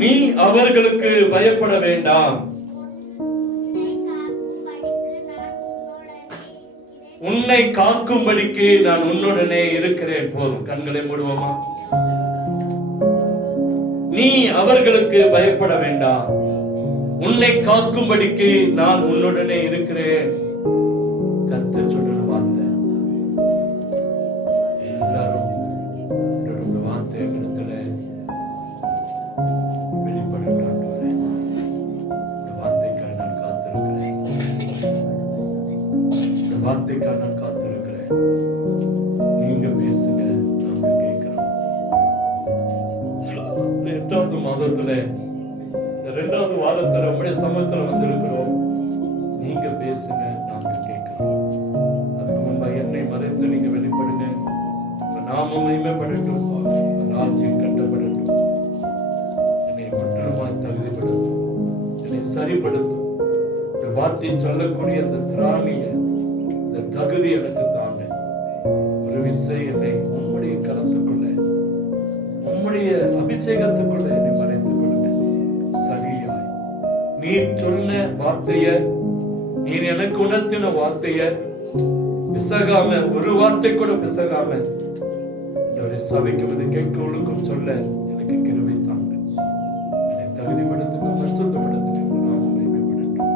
நீ அவர்களுக்கு பயப்பட வேண்டாம், உன்னை காக்கும்படிக்கு நான் உன்னுடனே இருக்கிறேன். போதும், கண்களை மூடுவோமா? நீ அவர்களுக்கு பயப்பட வேண்டாம், உன்னை காக்கும்படிக்கு நான் உன்னுடனே இருக்கிறேன். கர்த்தர் சொல்ற வார்த்தை. எல்லாரும் இந்த வார்த்தை இடத்துல வெளிப்படுத்த வார்த்தைக்காக நான் காத்திருக்கிறேன். இந்த வார்த்தைக்காக நான் காத்திருக்கிறேன். நீங்க பேசுங்க, நாங்க கேட்கிறோம். 8வது மாதத்துல 2வது வாரத்துல உங்களுடைய சமூகத்துல வந்திருக்கிறோம். நீங்க பேசுங்க, நாங்க கேட்கிறோம். அதுக்கு முன்பா என்னை மறைத்து நீங்க வெளிப்படுங்க. நாம மகிமைப்படட்டும், ராஜ்யம் கட்டப்படட்டும். என்னை முற்றிலுமாய் தகுதிப்படுத்தும், என்னை சரிப்படுத்தும். இந்த வார்த்தை சொல்லக்கூடிய அந்த திராணிய, இந்த தகுதி எனக்கு தாங்க. ஒரு விசை என்னை உம்முடைய கரத்துக்குள்ள, உம்முடைய அபிஷேகத்துக்குள்ள என்னை மறைத்துக் கொள்ளுங்க. சரியாய் நீர் சொன்ன வார்த்தைய, நீர் எனக்கு உணர்த்தின வார்த்தைய பிசகாம, ஒரு வார்த்தை கூட பிசகாம சபைக்கு வந்து கேட்கவளுக்கும் சொல்ல எனக்கு கிருபை தாங்க. என்னை தகுதிப்படுத்துங்க, பரிசுத்தப்படுத்துங்க. நாம மேன்மைப்படட்டும்.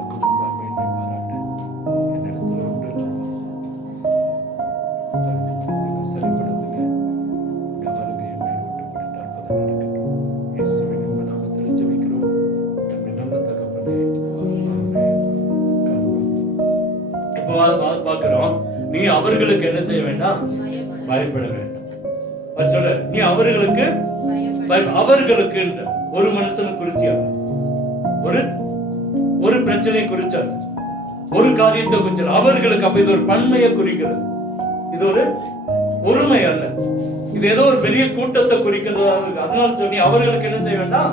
உமக்கு முன்பாக மேன்மை பாராட்ட என்னிடத்தில் ஒன்று தகுதிப்படுத்துங்க, சரிப்படுத்துங்க. வருகை என்னை விட்டுப்பட்டு அற்புதம் நடக்கட்டும். இயேசுவின் இன்ப நாமத்தில் ஜெபிக்கிறோம். நம்முடைய நல்ல தகப்பனே, இப்போ பார்க்கிறோம். நீ அவர்களுக்கு என்ன செய்ய வேண்டாம்? பயப்பட வேண்டும். சொல்ல, நீ அவர்களுக்கு அவர்களுக்கு ஒரு மனுஷனை குறிச்சி, ஒரு பிரச்சனை குறிச்சார், ஒரு காரியத்தை குறிச்சார். அவர்களுக்கு அப்ப இது ஒரு பன்மையை குறிக்கிறது. இது ஒரு ஒருமை அல்ல, இது ஏதோ ஒரு பெரிய கூட்டத்தை குறிக்கிறது. அதனால சொல்லி அவர்களுக்கு என்ன செய்ய வேண்டாம்?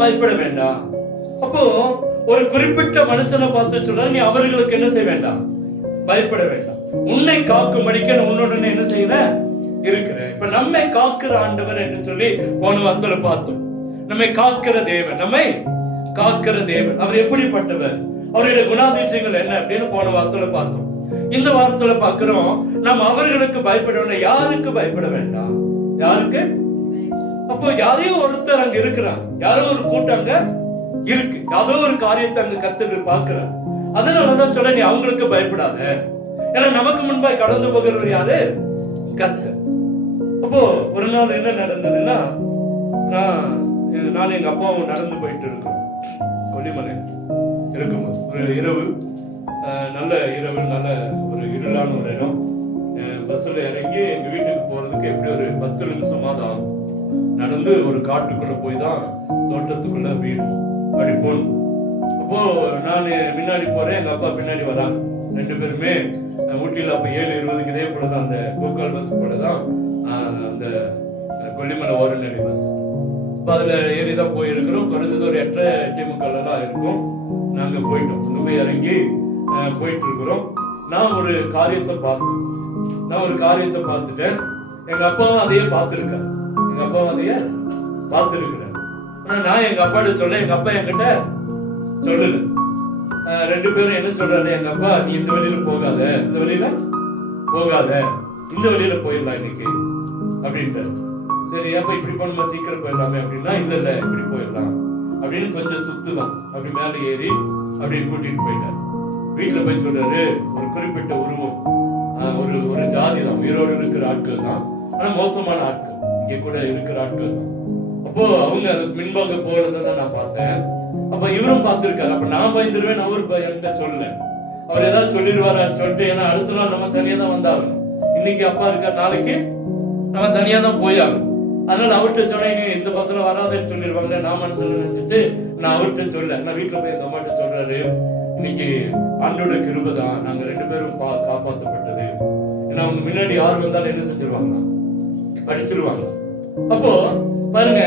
பயப்பட வேண்டாம். அப்போ ஒரு குறிப்பிட்ட மனுஷனை பார்த்து சொல்ற, நீ அவர்களுக்கு என்ன செய்ய வேண்டாம்? பயப்பட வேண்டாம். உன்னை காக்கும்படிக்க உன்னுடனே என்ன செய்யற இருக்கிறேன். இப்ப நம்மை காக்கிற ஆண்டவர் என்று சொல்லி போன வார்த்தையில பார்த்தோம். நம்மை காக்கிற தேவன், நம்மை காக்கிற தேவன். அவர் எப்படிப்பட்டவர், அவருடைய குணாதிசயங்கள் என்ன அப்படின்னு போன வார்த்தையில பார்த்தோம். இந்த வார்த்தையில பார்க்கிறோம், நம்ம அவர்களுக்கு பயப்பட வேண்டாம். யாருக்கு பயப்பட வேண்டாம்? யாருக்கு? அப்போ யாரையோ ஒருத்தர் அங்க இருக்கிறாங்க, யாரோ ஒரு கூட்டம் அங்க இருக்கு, யாரோ ஒரு காரியத்தை அங்க கத்துட்டு பார்க்கிறார். அதனாலதான் சொல்ல, நீ அவங்களுக்கு பயப்படாத. ஏன்னா நமக்கு முன்பாய் கடந்து போகிறவர் யாரு? கர்த்தர். அப்போ ஒரு நாள் என்ன நடந்ததுன்னா, நான் எங்க அப்பாவும் நடந்து போயிட்டு இருக்கோம். கொல்லிமலை இருக்கும்போது ஒரு இரவு, நல்ல இரவு, நல்ல ஒரு இருளான ஒரு இடம். பஸ்ல இறங்கி எங்க வீட்டுக்கு போறதுக்கு எப்படி ஒரு 10 நிமிஷமாவது ஆகும். நடந்து ஒரு காட்டுக்குள்ள போய் தான் தோட்டத்துக்குள்ள வீடு அப்படி போகணும். அப்போ நான் முன்னாடி போறேன், எங்க அப்பா பின்னாடி வராங்க. 2 பேருமே ஊட்டியில் அப்ப 7:20 இதே போலதான், அந்த கோகால் பஸ் போலதான் அந்த கொல்லிமலை ஓரநெறி பஸ். அதுல ஏறிதான் போயிருக்கிறோம். குறைஞ்சது ஒரு 8:45 இருக்கும். நாங்க போயிட்டோம். அங்க போய் இறங்கி போயிட்டு இருக்கிறோம். நான் ஒரு காரியத்தை பார்த்துட்டேன். எங்க அப்பாவும் அதையே பார்த்திருக்காரு. ஆனா நான் எங்க அப்பாட்ட சொல்ல, எங்க அப்பா என்கிட்ட சொல்லல. 2 பேரும் என்ன சொல்றாரு, எங்க அப்பா, நீ இந்த வழியில போகாத, இந்த வழியில போயிடலாம் இன்னைக்கு அப்படின்ட்டு. சரி, அப்ப இப்படி போனோமா, சீக்கிரம் போயிடலாமே அப்படின்னா, இல்ல இப்படி போயிடலாம் அப்படின்னு கொஞ்சம் சுத்துதான் அப்படி மேல ஏறி அப்படின்னு கூட்டிட்டு போயிட்டாரு. வீட்டுல போய் சொல்றாரு, ஒரு குறிப்பிட்ட உருவம், ஒரு ஜாதி தான், உயிரோடு இருக்கிற ஆட்கள் தான், ஆனா மோசமான ஆட்கள் இங்க கூட இருக்கிற ஆட்கள் தான். அப்போ அவங்க அதுக்கு முன்பாக போறதான் நான் பார்த்தேன். அப்ப இவரும் பார்த்திருக்காரு. அப்ப நான் பயந்துருவேன், அவரு என்கிட்ட சொல்லல. அவர் ஏதாவது சொல்லிடுவாரான்னு சொல்லிட்டு, ஏன்னா அடுத்த நாள் நம்ம தனியா தான் வந்தாகணும். இன்னைக்கு அப்பா இருக்கா, நாளைக்கு நம்ம தனியா தான் போயாகணும். அதனால அவர்கிட்ட சொன்னேன், இந்த பசங்க வராதுன்னு சொல்லிடுவாங்க. நான் மனசுல நினைச்சிட்டு நான் அவர்கிட்ட சொல்ல, நான் வீட்டுல போய் எங்க அம்மாட்ட சொல்றாரு, இன்னைக்கு ஆண்டோட கிருபை தான் நாங்க 2 பேரும் காப்பாற்றப்பட்டது. ஏன்னா அவங்க முன்னாடி யார் வந்தாலும் என்ன செஞ்சிருவாங்க, படிச்சிருவாங்க. அப்போ பாருங்க,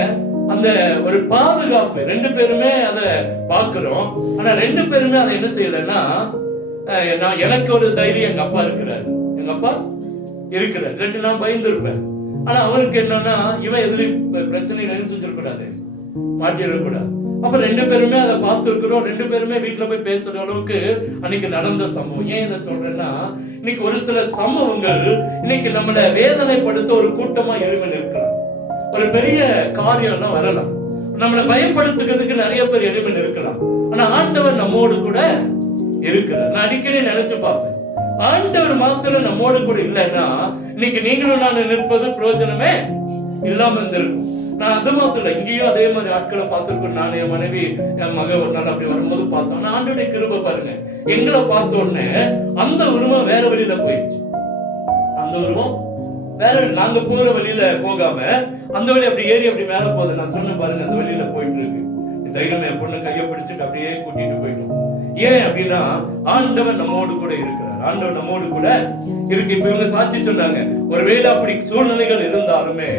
அந்த ஒரு பாதுகாப்பு 2 பேருமே அதை பார்க்கிறோம். ஆனா 2 பேருமே அதை என்ன செய்யலன்னா, நான் எனக்கு ஒரு தைரியம், எங்க அப்பா இருக்கிறாரு, 2 நான் பயந்து இருப்பேன். ஆனா அவருக்கு என்னன்னா, இவன் எதுலையும் பிரச்சனை செஞ்சிடக்கூடாது, மாட்டிடக்கூடாது. அப்ப 2 பேருமே அதை பார்த்துருக்கிறோம். 2 பேருமே வீட்டுல போய் பேசுற அளவுக்கு அன்னைக்கு நடந்த சம்பவம். ஏன் இதை சொல்றேன்னா, இன்னைக்கு ஒரு சில சம்பவங்கள் இன்னைக்கு நம்மளை வேதனைப்படுத்த ஒரு கூட்டமா எழுமி நிற்கலாம். ஒரு பெரிய காரியம்லாம் வரலாம், நம்மளை பயன்படுத்துறதுக்கு நிறைய பேர் எழுமி நிற்கலாம். ஆனா ஆண்டவர் நம்மோடு கூட இருக்கிறார். நான் அடிக்கடி நினைச்சு பார்ப்பேன், ஆண்டவர் மாத்திரம் நம்மோடு கூட இல்லைன்னா இன்னைக்கு நீங்களும் நான் நிற்பது பிரயோஜனமே இல்லாம இருந்திருக்கும். நான் அது மாத்திரம் இல்லை, இங்கேயும் அதே மாதிரி ஆட்களை பார்த்திருக்கோம். நான் என் மனைவி என் மக ஒரு நாள் அப்படி வரும்போது பார்த்தோம். ஆனா ஆண்டோடைய கிருபை பாருங்க, எங்களை பார்த்த உடனே அந்த உருவம் வேற வழியில போயிடுச்சு. அந்த உருவம் வேற, நாங்க போற வழியில போகாம அந்த வழி அப்படி ஏறி அப்படி மேல போகுது. நான் சொன்ன பாருங்க, அந்த வழியில போயிட்டு இருக்கு. தைரியம் என் பொண்ணு கையை பிடிச்சிட்டு அப்படியே கூட்டிட்டு போயிட்டோம். ஏன் அப்படின்னா ஆண்டவர் நம்மோடு கூட இருக்கிறார். ஆண்டவர் நம்மோடு கூட இருக்கு. இப்ப இவங்க சாட்சி சொன்னாங்க, ஒருவேளை அப்படி சூழ்நிலைகள் இருந்தாலுமே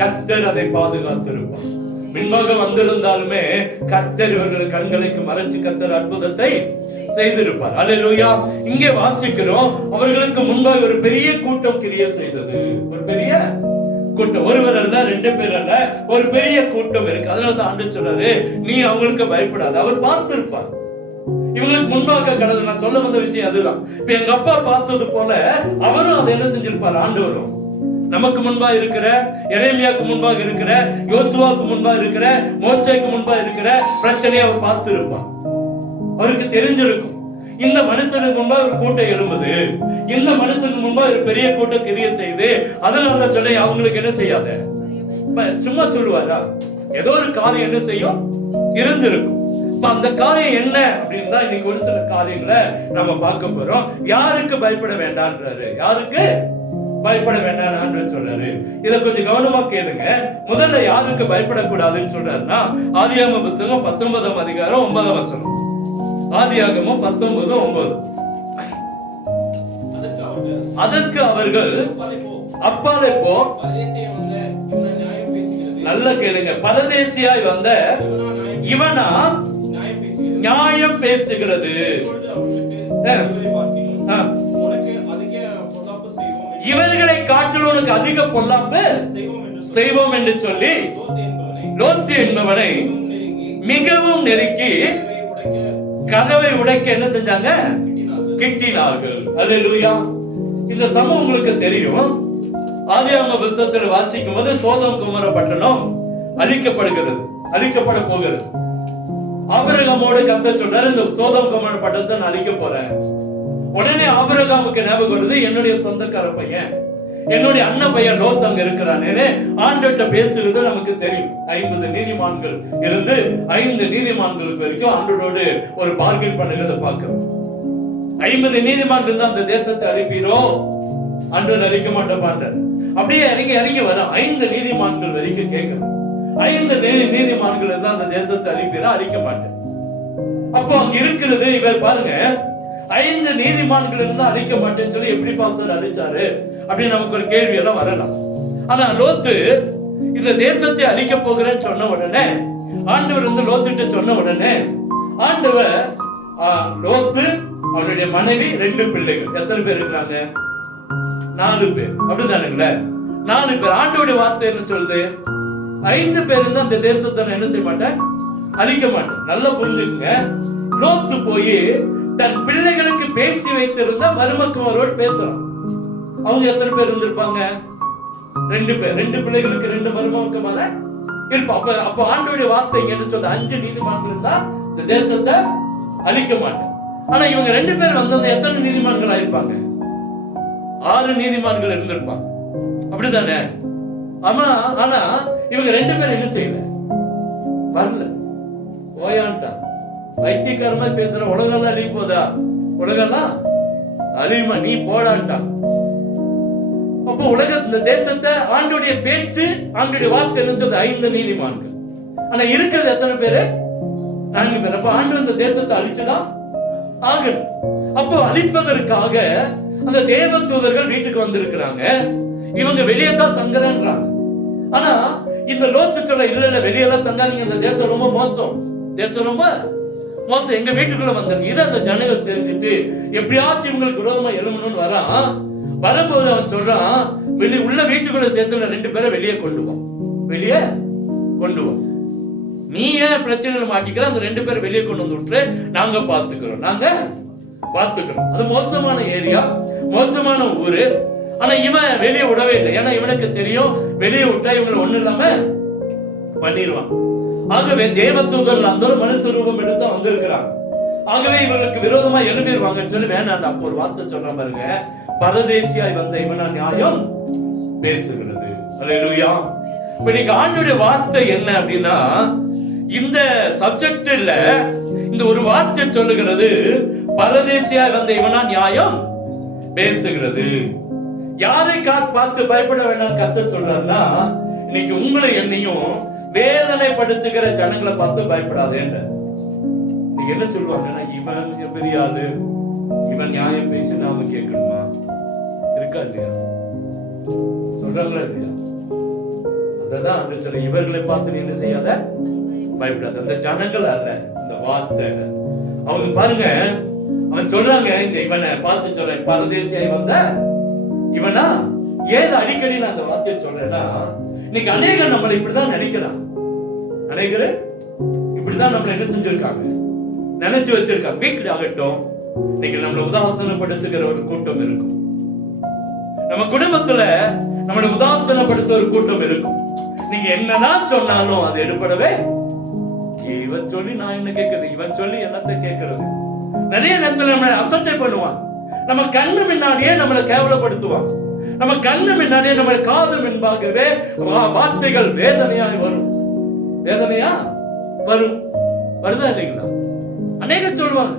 கர்த்தர் அதை பாதுகாத்திருப்பார். பின்பாக வந்திருந்தாலுமே கர்த்தர் இவர்கள் கண்களுக்கு மறைச்சு கர்த்தர் அற்புதத்தை செய்திருப்பார். அல்லேலூயா. இங்கே வாசிக்கிறோம், அவர்களுக்கு முன்பாக ஒரு பெரிய கூட்டம் கிரியை செய்தது. ஒரு பெரிய கூட்டம், ஒருவர் அல்ல, 2 பேர் அல்ல, ஒரு பெரிய கூட்டம் இருக்கு. அதனாலதான் ஆண்டவர் சொல்றாரு, நீ அவங்களுக்கு பயப்படாத. அவர் பார்த்திருப்பார் இவங்களுக்கு முன்பாக கடந்து. நான் சொல்ல வந்த விஷயம் அதுதான். இப்ப எங்க அப்பா பார்த்தது போல அவரும் அதை என்ன செஞ்சிருப்பார், ஆண்டவரும். நமக்கு முன்பா இருக்கிற, எரேமியாவுக்கு முன்பாக இருக்கிற, யோசுவாவுக்கு முன்பாக இருக்கிற, மோசேக்கு முன்பாக இருக்கிற பிரச்சனையை அவர் பார்த்து இருப்பார். அவருக்கு தெரிஞ்சிருக்கும், இந்த மனுஷனுக்கு முன்பா ஒரு கூட்டம் எழும்புது, இந்த மனுஷனுக்கு முன்பா ஒரு பெரிய கூட்டம் கிரியை செய்து, அதனால சொல்ல அவங்களுக்கு என்ன செய்யாத, சும்மா சொல்லுவாரா, ஏதோ ஒரு காரியம் என்ன செய்யும் இருந்திருக்கும். அந்த காரியம் என்ன அப்படின்னு தான் இன்னைக்கு ஒரு சில காரியங்களை நம்ம பார்க்க போறோம். யாருக்கு பயப்பட வேண்டாம்ன்றாரு, யாருக்கு பயப்பட வேண்டாம் சொல்றாரு. இத கொஞ்சம் கவனமா கேளுங்க. முதல்ல யாருக்கு பயப்படக்கூடாதுன்னு சொல்றாருன்னா, ஆதியாகம புத்தகம் 19ஆம் அதிகாரம் 9ஆம் வசனம். ஆதியாகமம் 19:9. அதற்கு அவர்கள் அப்பாலே போ, நல்ல கேளுங்க, பரதேசியாய் வந்த இவனா நியாயம் பேசுகிறது, இவர்களை காட்டிலும் உனக்கு அதிக பொல்லாப்பு செய்வோம் என்று சொல்லி லோத்து என்பவனை மிகவும் நெருக்கி கதவை உடைக்க என்ன செஞ்சாங்க, கிட்டினார்கள். அல்லேலூயா. இந்த சம்பவம் உங்களுக்கு தெரியும். ஆதியாகம புத்தகத்தில் வாசிக்கும் போது சோதோம் குமோரா பட்டணம் அழிக்கப்படுகிறது, அழிக்கப்பட போகிறது. ஆபிரகாமோடு கர்த்தர் சொல்றாரு, இந்த சோதோம் குமோரா பட்டணத்தை நான் அழிக்க போறேன். உடனே ஆபிரகாமுக்கு ஞாபகம் வருது, என்னுடைய சொந்தக்கார பையன், என்னுடைய அண்ணன் பையன் லோத் அங்க இருக்கிறானே. ஆண்டவர்கிட்ட பேசுறது நமக்கு தெரியும். 50 நீதிமான்கள் இருந்து 5 நீதிமான்களுக்கு வரைக்கும் ஆண்டவரோடு ஒரு பார்கெயின் பண்ணுகிறத பார்க்கிறோம். 50 நீதிமான்கள் தான் அந்த தேசத்தை அழிப்பீரோ, ஆண்டவர் அழிக்க மாட்டேன். அப்படியே இறங்கி இறங்கி வரும் 5 நீதிமான்கள் வரைக்கும் கேட்கிறோம். 5 நீதிமான்கள் இருந்தா அந்த தேசத்தை அழிப்பீரா, அழிக்க மாட்டேன். அப்போ அங்க இருக்கிறது இவர் பாருங்க, 5 நீதிமான்கள் இருந்தா அழிக்க மாட்டேன்னு சொல்லி எப்படி பாஸ்டர் அழிச்சாரு அப்படின்னு நமக்கு ஒரு கேள்வி எல்லாம் வரலாம். ஆனா லோத்து இந்த தேசத்தை அழிக்க போகிறேன்னு சொன்ன உடனே, ஆண்டவர் வந்து லோத்துட்டு சொன்ன உடனே, ஆண்டவர் லோத்து அவருடைய மனைவி 2 பிள்ளைகள், எத்தனை பேர் இருக்கிறாங்க, 4 பேர், அப்படிதானுங்களே, 4 பேர். ஆண்டவருடைய வார்த்தை என்ன சொல்லுது, 5 பேர் இருந்தா அந்த தேசத்தை என்ன செய்ய மாட்டேன், அழிக்க மாட்டேன். நல்லா புரிஞ்சுக்குங்க. லோத்து போய் தன் பிள்ளைகளுக்கு பேசி வைத்திருந்த மருமக்குமாரோடு பேசுறான். அவங்க எத்தனை பேர் இருந்திருப்பாங்க, 2 பேர். 2 பிள்ளைகளுக்கு 2 மருமக்குமார இருப்பான். அப்ப ஆண்டவருடைய வார்த்தை என்ன சொல்ல, 5 நீதிமான்கள் இருந்தா இந்த தேசத்தை அழிக்க மாட்டேன். ஆனா இவங்க 2 பேர் வந்தது எத்தனை நீதிமான்கள் ஆயிருப்பாங்க, 6 நீதிமான்கள் இருந்திருப்பாங்க, அப்படித்தானே? ஆமா. ஆனா இவங்க 2 பேர் என்ன செய்யல, வரல, ஓயான்ட்டான். வைத்தியக்காரமா பேசுற, உலகெல்லாம் அழிய போதா, உலகெல்லாம் அழியுமா, நீ போடான்ட்டான். அப்போ உலக இந்த தேசத்தை ஆண்டுடைய பேச்சு, ஆண்டுடைய வார்த்தை என்ன சொல்றது, 5 நீதிமான்கள். ஆனா இருக்கிறது எத்தனை பேரு, 4 பேர். அப்ப ஆண்டு இந்த தேசத்தை அழிச்சுதான் ஆகணும். அப்போ அழிப்பதற்காக அந்த தேவ தூதர்கள் வீட்டுக்கு வந்திருக்கிறாங்க. இவங்க வெளியே தான் தங்குறாங்க. ஆனா இந்த லோத்து சொல்ல, இல்ல வெளியெல்லாம் தங்காதீங்க, இந்த தேசம் ரொம்ப மோசம், தேசம் ரொம்ப மோசம், எங்க வீட்டுக்குள்ள வந்தாங்க. இதை அந்த ஜனங்கள் தெரிஞ்சுட்டு எப்படியாச்சும் இவங்களுக்கு விரோதமா எழுமணும்னு வரான். வரும்போது அவன் சொல்றான், உள்ள வீட்டுக்குள்ள சேர்த்து 2 பேரை வெளியே கொண்டு வா, வெளியே கொண்டு வா. நீ ஏன் பிரச்சனையில மாட்டிக்கிற, அந்த 2 பேரும் வெளியே கொண்டு வந்து விட்டுரு, நாங்க பாத்துக்கிறோம். அது மோசமான ஏரியா, மோசமான ஊரு. ஆனா இவன் வெளியே விடவே இல்லை. ஏன்னா இவனுக்கு தெரியும், வெளியே விட்டா இவங்களை ஒண்ணு இல்லாம பண்ணிடுவான். ஆகவே தேவதூதர்கள் அந்த மனுஷ ரூபம் எடுத்து வந்திருக்கிறாங்க. ஆகவே இவர்களுக்கு விரோதமா எழுப்பிடுவாங்கன்னு சொல்லி வேணாம். அப்போ ஒரு வார்த்தை சொல்ற பாருங்க, பரதேசியாய் வந்த இவனா நியாயம் பேசுகிறது. அல்லேலூயா. இப்ப இன்னைக்கு ஆண்டவருடைய வார்த்தை என்ன அப்படின்னா, இந்த சப்ஜெக்ட்ல இந்த ஒரு வார்த்தை சொல்லுகிறது, பரதேசியாய் வந்த இவனா நியாயம் பேசுகிறது. யாரை பார்த்து பயப்பட வேண்டாம் கர்த்தர் சொல்றாருன்னா, இன்னைக்கு உங்களை என்னையும் வேதனைப்படுத்துகிற ஜனங்களை பார்த்து பயப்படாதேன்ற. நீங்க என்ன சொல்லுவாங்கன்னா, இவன் பெரிய ஆளு, இவன் நியாயம் பேசி நாம கேட்கணுமா? இருக்கா இல்லையா? சொல்றாங்களா இல்லையா? அததான் அந்த சொல்ல, இவர்களை பார்த்து நீ என்ன செய்யாத, பயப்படாத. அந்த ஜனங்கள் அல்ல, இந்த வார்த்தை. அவங்க பாருங்க, அவன் சொல்றாங்க, இந்த இவனை பார்த்து சொல்றேன், பரதேசியாய் வந்த இவனா. ஏன் அடிக்கடி நான் அந்த வார்த்தையை சொல்றேன்னா, இன்னைக்கு அநேகர் நம்மளை இப்படிதான் நினைக்கிறான். அநேகர் இப்படிதான் நம்மளை என்ன செஞ்சிருக்காங்க, நினைச்சு வச்சிருக்காங்க. வீட்டுல ஆகட்டும், இன்னைக்கு நம்மளை உதாசனப்படுத்துகிற ஒரு கூட்டம் இருக்கும். நம்ம குடும்பத்துல நம்மளை உதாசனப்படுத்த ஒரு கூட்டம் இருக்கும். நீங்க என்னதான் சொன்னாலும் அது எடுப்படவே, இவன் சொல்லி நான் என்ன கேட்கறது, இவன் சொல்லி என்னத்தை கேட்கறது. நிறைய நேரத்துல நம்மளை அசட்டை பண்ணுவான். நம்ம கண்ணு முன்னாடியே நம்மளை கேவலப்படுத்துவான். நம்ம கண்ணு முன்னாடியே நம்ம காது முன்பாகவே வார்த்தைகள் வேதனையாய் வரும். வேதனையா வரும். வருதா இல்லைங்களா? அநேக சொல்லுவாங்க,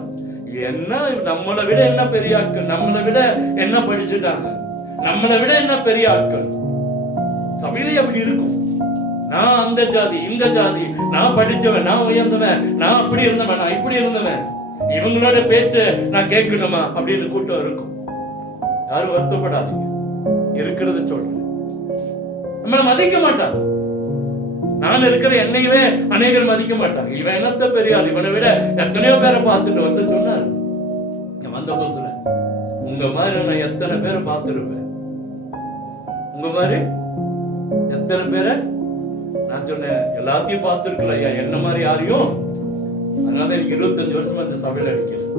என்ன நம்மளை விட என்ன பெரிய ஆட்கள், நம்மளை விட என்ன படிச்சுட்டாங்க, நம்மளை விட என்ன பெரிய ஆட்கள். சபையிலே அப்படி இருக்கும். நான் அந்த ஜாதி, இந்த ஜாதி, நான் படிச்சவன், நான் உயர்ந்தவன், நான் அப்படி இருந்தவன், நான் இப்படி இருந்தவன், இவங்களோட பேச்ச நான் கேட்கணுமா அப்படின்னு கூட்டம் இருக்கும். யாரும் வருத்தப்படாதீங்க, இருக்கிறத சொல்றேன். நம்மளை மதிக்க மாட்டாங்க. நான் இருக்கிற என்னையவே அநேகர் மதிக்க மாட்டாங்க. இவன் என்னத்த பெரியார், இவனை விட எத்தனையோ பேரை பார்த்துட்டு வந்து சொன்னார். வந்த போது உங்க மாதிரி நான் எத்தனை பேரை பார்த்திருப்பேன், உங்க மாதிரி எத்தனை பேரை நான் சொன்னேன், எல்லாத்தையும் பார்த்திருக்கல ஐயா, என்ன மாதிரி யாரையும். அதனால எனக்கு 25 வருஷமா இந்த சபையில நிக்கிறேன்.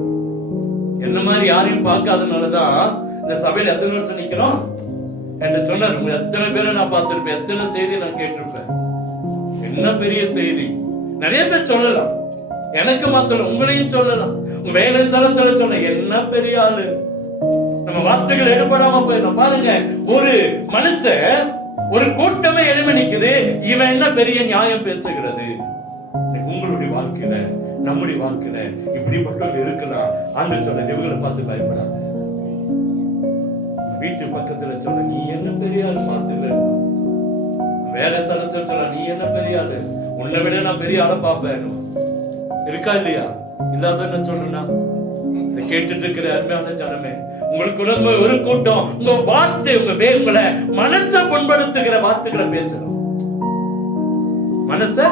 என்ன மாதிரி யாரையும் பார்க்காதனாலதான் இந்த சபையில எத்தனை வருஷம் நிக்கிறோம் என்று சொன்னார். எத்தனை பேரை நான் பார்த்திருப்பேன், எத்தனை செய்தி நான் கேட்டிருப்பேன். என்ன பெரிய செய்தி. நிறைய பேர் சொல்லலாம், எனக்கு மாத்திரம் உங்களையும் சொல்லலாம், உங்க வேலை ஸ்தலத்துல சொல்ல, என்ன பெரிய ஆளு. நம்ம வார்த்தைகள் எடுபடாம போயிடும். பாருங்க, ஒரு மனுஷன் ஒரு கூட்டமே எழுமி நிக்குது, இவன் என்ன பெரிய நியாயம் பேசுகிறது. உங்களுடைய வாழ்க்கையில, நம்முடைய வாழ்க்கையில இப்படிப்பட்டவங்க இருக்கலாம். ஆண்டு சொல்ல, இவங்களை பார்த்து பயப்படாத. வீட்டு பக்கத்துல சொல்ல, நீ என்ன பெரிய ஆளு பார்த்துக்கல. வேலை ஸ்தலத்துல சொல்ல, நீ என்ன பெரிய ஆளு, உன்னை விட நான் பெரிய ஆளை பார்ப்பேன். இருக்கா இல்லையா? இல்லாத என்ன சொல்றேன்னா, இதை கேட்டுட்டு இருக்கிற அருமையான ஜனமே, உங்களுக்கு ஒரு கூட்டம் உங்க வார்த்தை, உங்களை மனசை புண்படுத்துகிற வார்த்தைகளை பேசணும். மனச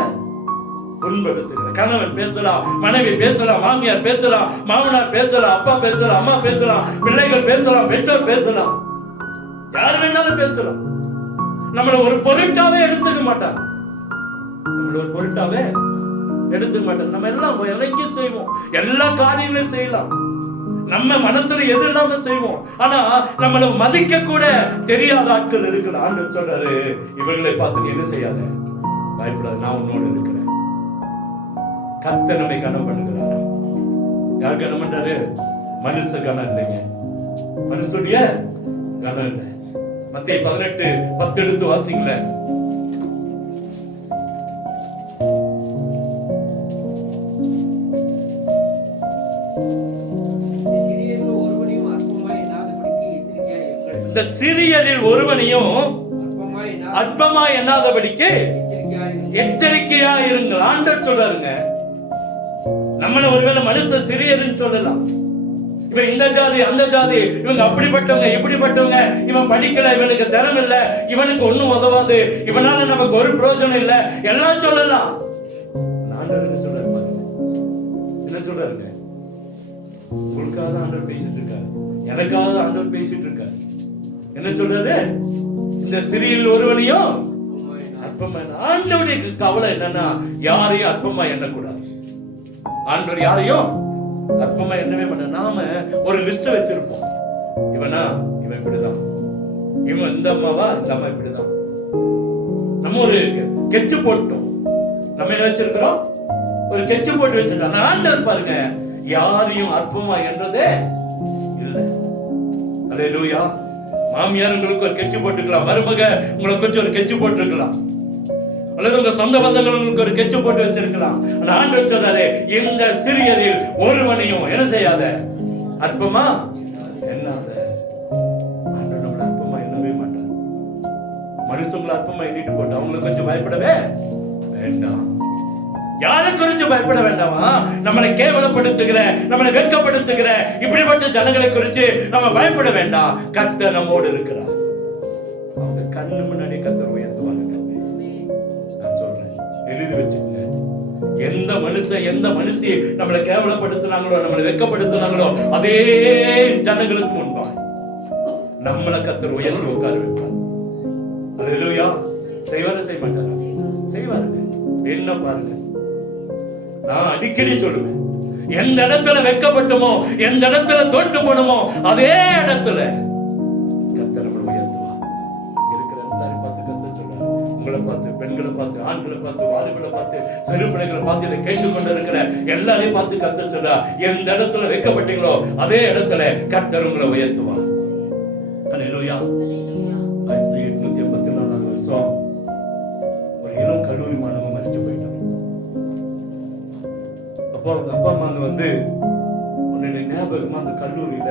புண்படுத்துகிற கணவன் பேசலாம், மனைவி பேசலாம், மாமியார் பேசலாம், மாமனார் பேசலாம், அப்பா பேசலாம், அம்மா பேசலாம், பிள்ளைகள் பேசலாம், பெற்றோர் பேசலாம், யார் வேணாலும் பேசலாம். நம்மள ஒரு பொருட்டாவே எடுத்துக்க மாட்டாங்க. நம்மள ஒரு பொருட்டாவே எடுத்துக்க மாட்டாங்க. நம்ம எல்லாம் இறங்கி செய்வோம், எல்லா காரியங்களையும் செய்யலாம், நம்ம மனசுல எது இல்லாம செய்வோம். ஆனா நம்மள மதிக்க கூட தெரியாத ஆட்கள் இருக்கிற. ஆண்டவர் சொல்றாரு, இவர்களை பார்த்து நீ என்ன செய்யாத, பயப்படாத, நான் உன்னோட இருக்கிறேன். கர்த்தர் நம்மை கனம் பண்ணுகிறார். யார் கனம் பண்றாரு? மனுஷ கனம் இல்லைங்க, மனுஷனுடைய கனம் இல்லை. மத்தேயு 18:10 எடுத்து வாசிங்களேன். இந்த சிறியரில் ஒருவனையும் அற்பமாய் எண்ணாதபடிக்கு எச்சரிக்கையா இருங்கள். ஆண்டவர் சொல்றாருங்க, நம்மள ஒருவேளை மனுஷ சிறியர்னு சொல்லலாம். இப்ப இந்த ஜாதி, அந்த ஜாதி, இவங்க அப்படிப்பட்டவங்க, இப்படிப்பட்டவங்க, இவன் படிக்கல, இவனுக்கு திறமை இல்ல, இவனுக்கு ஒண்ணும் உதவாது, இவனால நமக்கு ஒரு பிரயோஜனம் இல்ல, எல்லாம் சொல்லலாம். ஆண்டவர் என்ன சொல்றாரு? என்ன சொல்றாருங்க? உங்களுக்காக ஆண்டவர் பேசிட்டு இருக்காரு, எனக்காக ஆண்டவர் பேசிட்டு இருக்காரு. என்ன சொல்றாரு? இந்த சிறியில் ஒருவனையும் அற்பமா ஆண்டவருடைய கவலை என்னன்னா யாரையும் அற்பமா எண்ணக்கூடாது. ஆண்டவர் யாரையும் அற்பமா எண்ணவே மாட்டார். நாம ஒரு லிஸ்ட் வச்சிருப்போம், இவனா இவன் இப்படிதான், இவன் இந்த அம்மாவா இந்த அம்மா இப்படிதான். நம்ம ஒரு கெச்சு போட்டோம். நம்ம என்ன வச்சிருக்கிறோம்? ஒரு கெச்சு போட்டு வச்சிருக்கோம். ஆண்டவர் பாருங்க யாரையும் அற்பமா என்றதே இல்லை. அல்லேலூயா. மாமியார் உங்களுக்கு ஒரு கெச்சு போட்டுக்கலாம், மருமக உங்களுக்கு கொஞ்சம் ஒரு கெச்சு போட்டுருக்கலாம், அல்லது உங்க சொந்த பந்தங்களுக்கு ஒரு கெச்சு போட்டு வச்சிருக்கலாம். ஆனா ஆண்டவர் சொல்றாரு, இந்த சிறியரில் ஒருவனையும் என்ன செய்யாத, அற்பமா எண்ணாத. ஆண்டவர் நம்மள அற்பமா எண்ணவே மாட்டார். மனுஷங்களை அற்பமா எண்ணிட்டு போட்டு அவங்களுக்கு கொஞ்சம் பயப்படவே வேண்டாம். யாரை குறித்து பயப்பட வேண்டாமா? நம்மளை கேவலப்படுத்துகிற, நம்மளை வெட்கப்படுத்துகிற இப்படிப்பட்ட ஜனங்களை குறித்து நம்ம பயப்பட வேண்டாம். கர்த்தர் நம்மோடு இருக்கிறார். அவங்க கண்ணு முன்னாடி கர்த்தர் உயர்த்துவாங்க. நான் சொல்றேன், எழுதி வச்சுக்கங்க. எந்த மனுஷன் எந்த மனுஷி நம்மளை கேவலப்படுத்தினாங்களோ, நம்மளை வெட்கப்படுத்தினாங்களோ, அதே ஜனங்களுக்கு முன்பா நம்மளை கர்த்தர் உயர்த்தி உட்கார வைப்பார். அல்லேலூயா. செய்வார செய்ய மாட்டாரா? செய்வாருங்க. என்ன பாருங்க, நான் அடிக்கடி சொல்லுவேன், எந்த இடத்துல வெட்கப்பட்டோமோ, எந்த இடத்துல தோற்று போனோமோ, அதே இடத்துல கர்த்தர் நம்மளை உயர்த்துவார். இருக்கிற எல்லாரையும் பார்த்து கர்த்தர் சொல்றார், உங்களை பார்த்து, பெண்களை பார்த்து, ஆண்களை பார்த்து, வாலிபர்களை பார்த்து, சிறு பிள்ளைகளை பார்த்து, இதை கேட்டுக்கொண்டு இருக்கிற எல்லாரையும் பார்த்து கர்த்தர் சொல்றார், எந்த இடத்துல வெட்கப்பட்டீங்களோ அதே இடத்துல கர்த்தர் உங்களை உயர்த்துவார். அல்லேலூயா. 1884 வருஷம் ஒரு இளம் கல்லூரி மாணவன் மரிச்சு போயிட்டான். அப்போ அவங்க அப்பா அம்மாங்க வந்து உன்னுடைய ஞாபகமா அந்த கல்லூரியில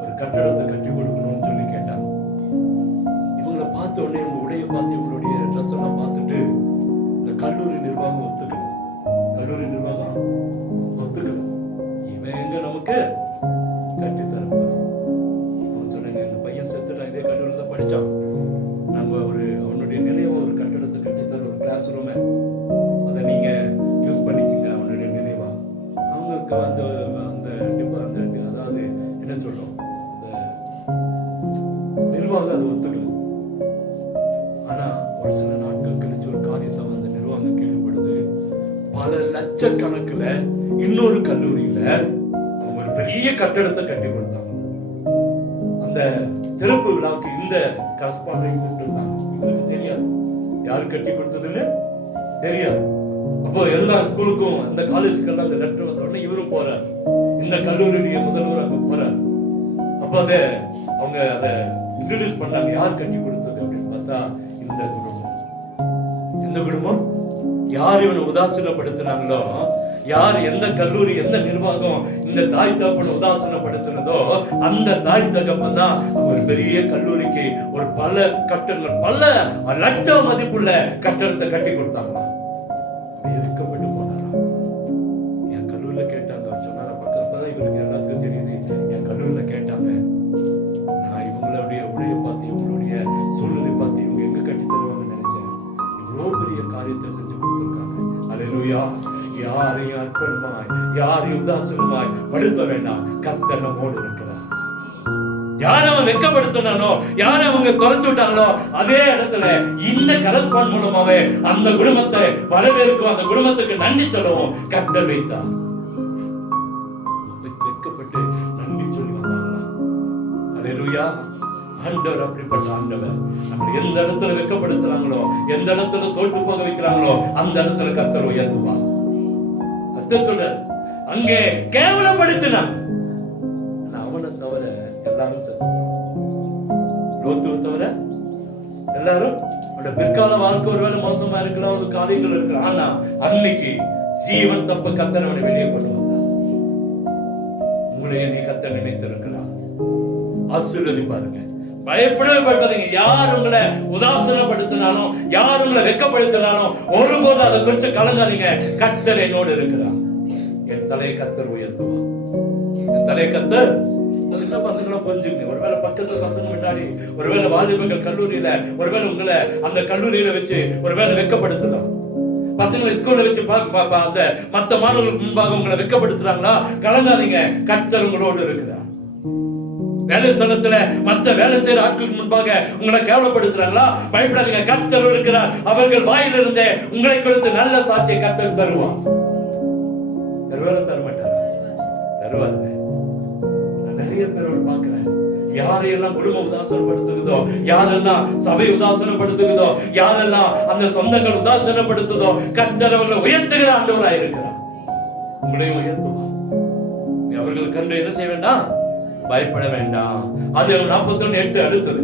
ஒரு கட்டடத்தை கட்டி கொடுக்கணும்னு சொல்லி கேட்டாங்க. இவங்களை பார்த்த உடனே இவங்க உடைய பார்த்து, இவங்களுடைய ட்ரெஸ் எல்லாம் பார்த்துட்டு இந்த கல்லூரி நிர்வாகம் ஒத்துக்கல. கல்லூரி நிர்வாகம் ஒத்துக்கல. இவன் எங்க நமக்கு கட்டி தரப்ப சொன்னாங்க, இந்த பையன் செத்துட்டான், இதே கல்லூரியில் தான் படிச்சான், நாங்க ஒரு அவனுடைய நினைவு ஒரு கட்டடத்தை கட்டித்தர, ஒரு கிளாஸ் ரூமை அதை நீங்க யூஸ் பண்ணிக்கங்க அவனுடைய நினைவா. அவங்க அந்த அதாவது என்ன சொல்றோம், நிர்வாகம் அதை ஒத்துக்கல. ஆனா ஒரு சில நாட்கள் கழிச்சு ஒரு காரியத்தை அந்த நிர்வாகம் கேள்விப்படுது. பல லட்சக்கணக்குல இன்னொரு கல்லூரியில அவங்க ஒரு பெரிய கட்டடத்தை கட்டி கொடுத்தாங்க. அந்த திறப்பு விழாவுக்கு இந்த கரஸ்பாண்டை கூப்பிட்டுருந்தாங்க. இவருக்கு தெரியாது யாரு கட்டி கொடுத்ததுன்னு தெரியாது. அப்போ எல்லா ஸ்கூலுக்கும், அந்த காலேஜுக்கெல்லாம் அந்த லெட்டர் வந்த உடனே இவரும் போறாரு, இந்த கல்லூரியுடைய முதல்வர் போறாரு. அப்போ அதை அவங்க அதை இன்ட்ரோடியூஸ் பண்ணாங்க, யார் கட்டி கொடுத்தது அப்படின்னு பார்த்தா இந்த குடும்பம். இந்த குடும்பம் யார் இவனை உதாசீனப்படுத்தினாங்களோ, யார் எந்த கல்லூரி எந்த நிர்வாகம் இந்த தாய் தகப்பனை உதாசீனப்படுத்தினதோ அந்த தாய் தகப்பன் தான் ஒரு பெரிய கல்லூரிக்கு ஒரு பல கட்டடங்கள், பல லட்சம் மதிப்புள்ள கட்டடத்தை கட்டி கொடுத்தாங்களா. இருக்கப்பட்டு போனாராம். என் கல்லூரியில கேட்டாங்க, அவர் சொன்னாரா, அப்பதான் இவருக்கு எல்லாத்துக்கும் தெரியுது, என் கல்லூரியில கேட்டாங்க, நான் இவங்களுடைய உடைய பார்த்து, இவங்களுடைய சூழ்நிலை பார்த்து இவங்க எங்க கட்டி தருவாங்கன்னு நினைச்சேன். இவ்வளவு பெரிய காரியத்தை செஞ்சு கொடுத்திருக்காங்க. அல்லேலூயா. யாரையும் அர்ப்பணமாய், யாரையும் உதாசீனமாய் படுத்த வேண்டாம். கர்த்தர் நம்மோடு இருக்கிறார். யாரை அவன் வெட்கப்படுத்தினானோ, யாரை அவங்க குறைச்சு விட்டாங்களோ அதே இடத்துல இந்த கரஸ்பாண்ட் மூலமாவே அந்த குடும்பத்தை வரவேற்கும், அந்த குடும்பத்துக்கு நன்றி சொல்லவும் கர்த்தர் வைத்தார். வெட்கப்பட்டு நன்றி சொல்லி வந்தாங்களா? அல்லேலூயா. ஆண்டவர் அப்படிப்பட்ட ஆண்டவர். நம்ம எந்த இடத்துல வெட்கப்படுத்துறாங்களோ, எந்த இடத்துல தோற்று போக வைக்கிறாங்களோ அந்த இடத்துல கர்த்தர் உயர்த்துவார். கர்த்தர் சொல்றார், அங்கே கேவலப்படுத்தினான், அவனை தவிர எல்லாரும் செத்து லோத்துவை தவிர எல்லாரும் பிற்கால வாழ்க்கை ஒருவேளை மோசமா இருக்கலாம், ஒரு காரியங்கள் இருக்கலாம். ஆனா அன்னைக்கு ஜீவன் தப்ப கர்த்தர் அவனை வெளியே கொண்டு வந்தார். உங்களையே நீ கர்த்தர் நினைத்திருக்கிறார். ஆசீர்வதி பாருங்க. பயப்படவே பயப்படாதீங்க. யார் உங்களை உதாசீனப்படுத்தினாலும், யார் உங்களை வெட்கப்படுத்தினாலும் ஒருபோது அதை குறித்து கலங்காதீங்க. கர்த்தர் என்னோடு இருக்கிறார். என் தலையை கர்த்தர் உயர்த்துவார். என் தலையை கர்த்தர். சின்ன பசங்களை புரிஞ்சுக்கணும். ஒருவேளை பக்கத்து பசங்க முன்னாடி, ஒருவேளை வாலிபர்கள் கல்லூரியில, ஒருவேளை உங்களை அந்த கல்லூரியில வச்சு ஒருவேளை வெட்கப்படுத்தலாம். பசங்களை ஸ்கூல்ல வச்சு அந்த மத்த மாணவர்களுக்கு முன்பாக உங்களை வெட்கப்படுத்துறாங்களா? கலங்காதீங்க. கர்த்தர் உங்களோடு இருக்கிறார். வேலை ஸ்தலத்துல மத்த வேலை செய்யற ஆட்களுக்கு முன்பாக உங்களை கேவலப்படுத்துறாங்களா? பயப்படாதீங்க, கர்த்தர் இருக்கிறார். அவர்கள் வாயிலிருந்தே உங்களை குறித்து நல்ல சாட்சியை கர்த்தர் தருவார். தர மாட்டாரா? தருவாருங்க. நான் நிறைய பேரோட பார்க்கிறேன். யாரையெல்லாம் குடும்பம் உதாசனப்படுத்துகிறதோ, யாரெல்லாம் சபை உதாசனப்படுத்துகிறதோ, யாரெல்லாம் அந்த சொந்தங்கள் உதாசனப்படுத்துதோ, கர்த்தர் அவர்களை உயர்த்துகிற ஆண்டவராய் இருக்கிறார். உங்களையும் உயர்த்துவார். அவர்கள் கண்டு என்ன செய்ய வேண்டாம்? பயப்பட வேண்டாம். அது 41:8 அடுத்தது.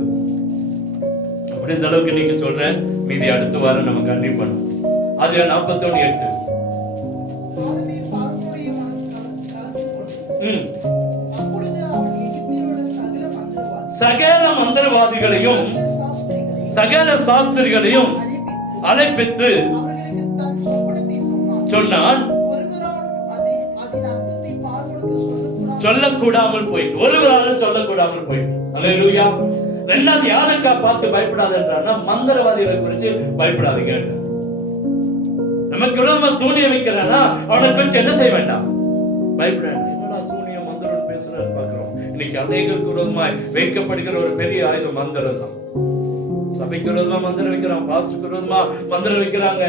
அப்படி இந்த அளவுக்கு இன்னைக்கு சொல்றேன். மீதி அடுத்த வாரம் நம்ம கண்டிப்பா அது 41:8. சகல மந்திரவாதிகளையும் சகல சாஸ்திரிகளையும் அழைப்பித்து சொன்னான். சொல்லக்கூடாமல் போயிட்டு, ஒருவராலும் சொல்லக்கூடாமல் போயிட்டு. அல்லேலூயா. ரெண்டாவது யாருக்கா பார்த்து பயப்படாது என்றார்னா, மந்திரவாதிகளை குறித்து பயப்படாதீங்க. நமக்கு விரோதமா சூனியம் வைக்கிறானா அவனை குறித்து என்ன செய்ய வேண்டாம்? பயப்பட வேண்டாம். என்னடா சூனியம் மந்திரம் பேசுறான்னு பாக்குறோம். இன்னைக்கு அநேகருக்கு விரோதமாய் வைக்கப்படுகிற ஒரு பெரிய ஆயுதம் மந்திரம் தான். சபைக்கு விரோதமா மந்திரம் வைக்கிறான், பாஸ்டருக்கு விரோதமா மந்திரம் வைக்கிறாங்க,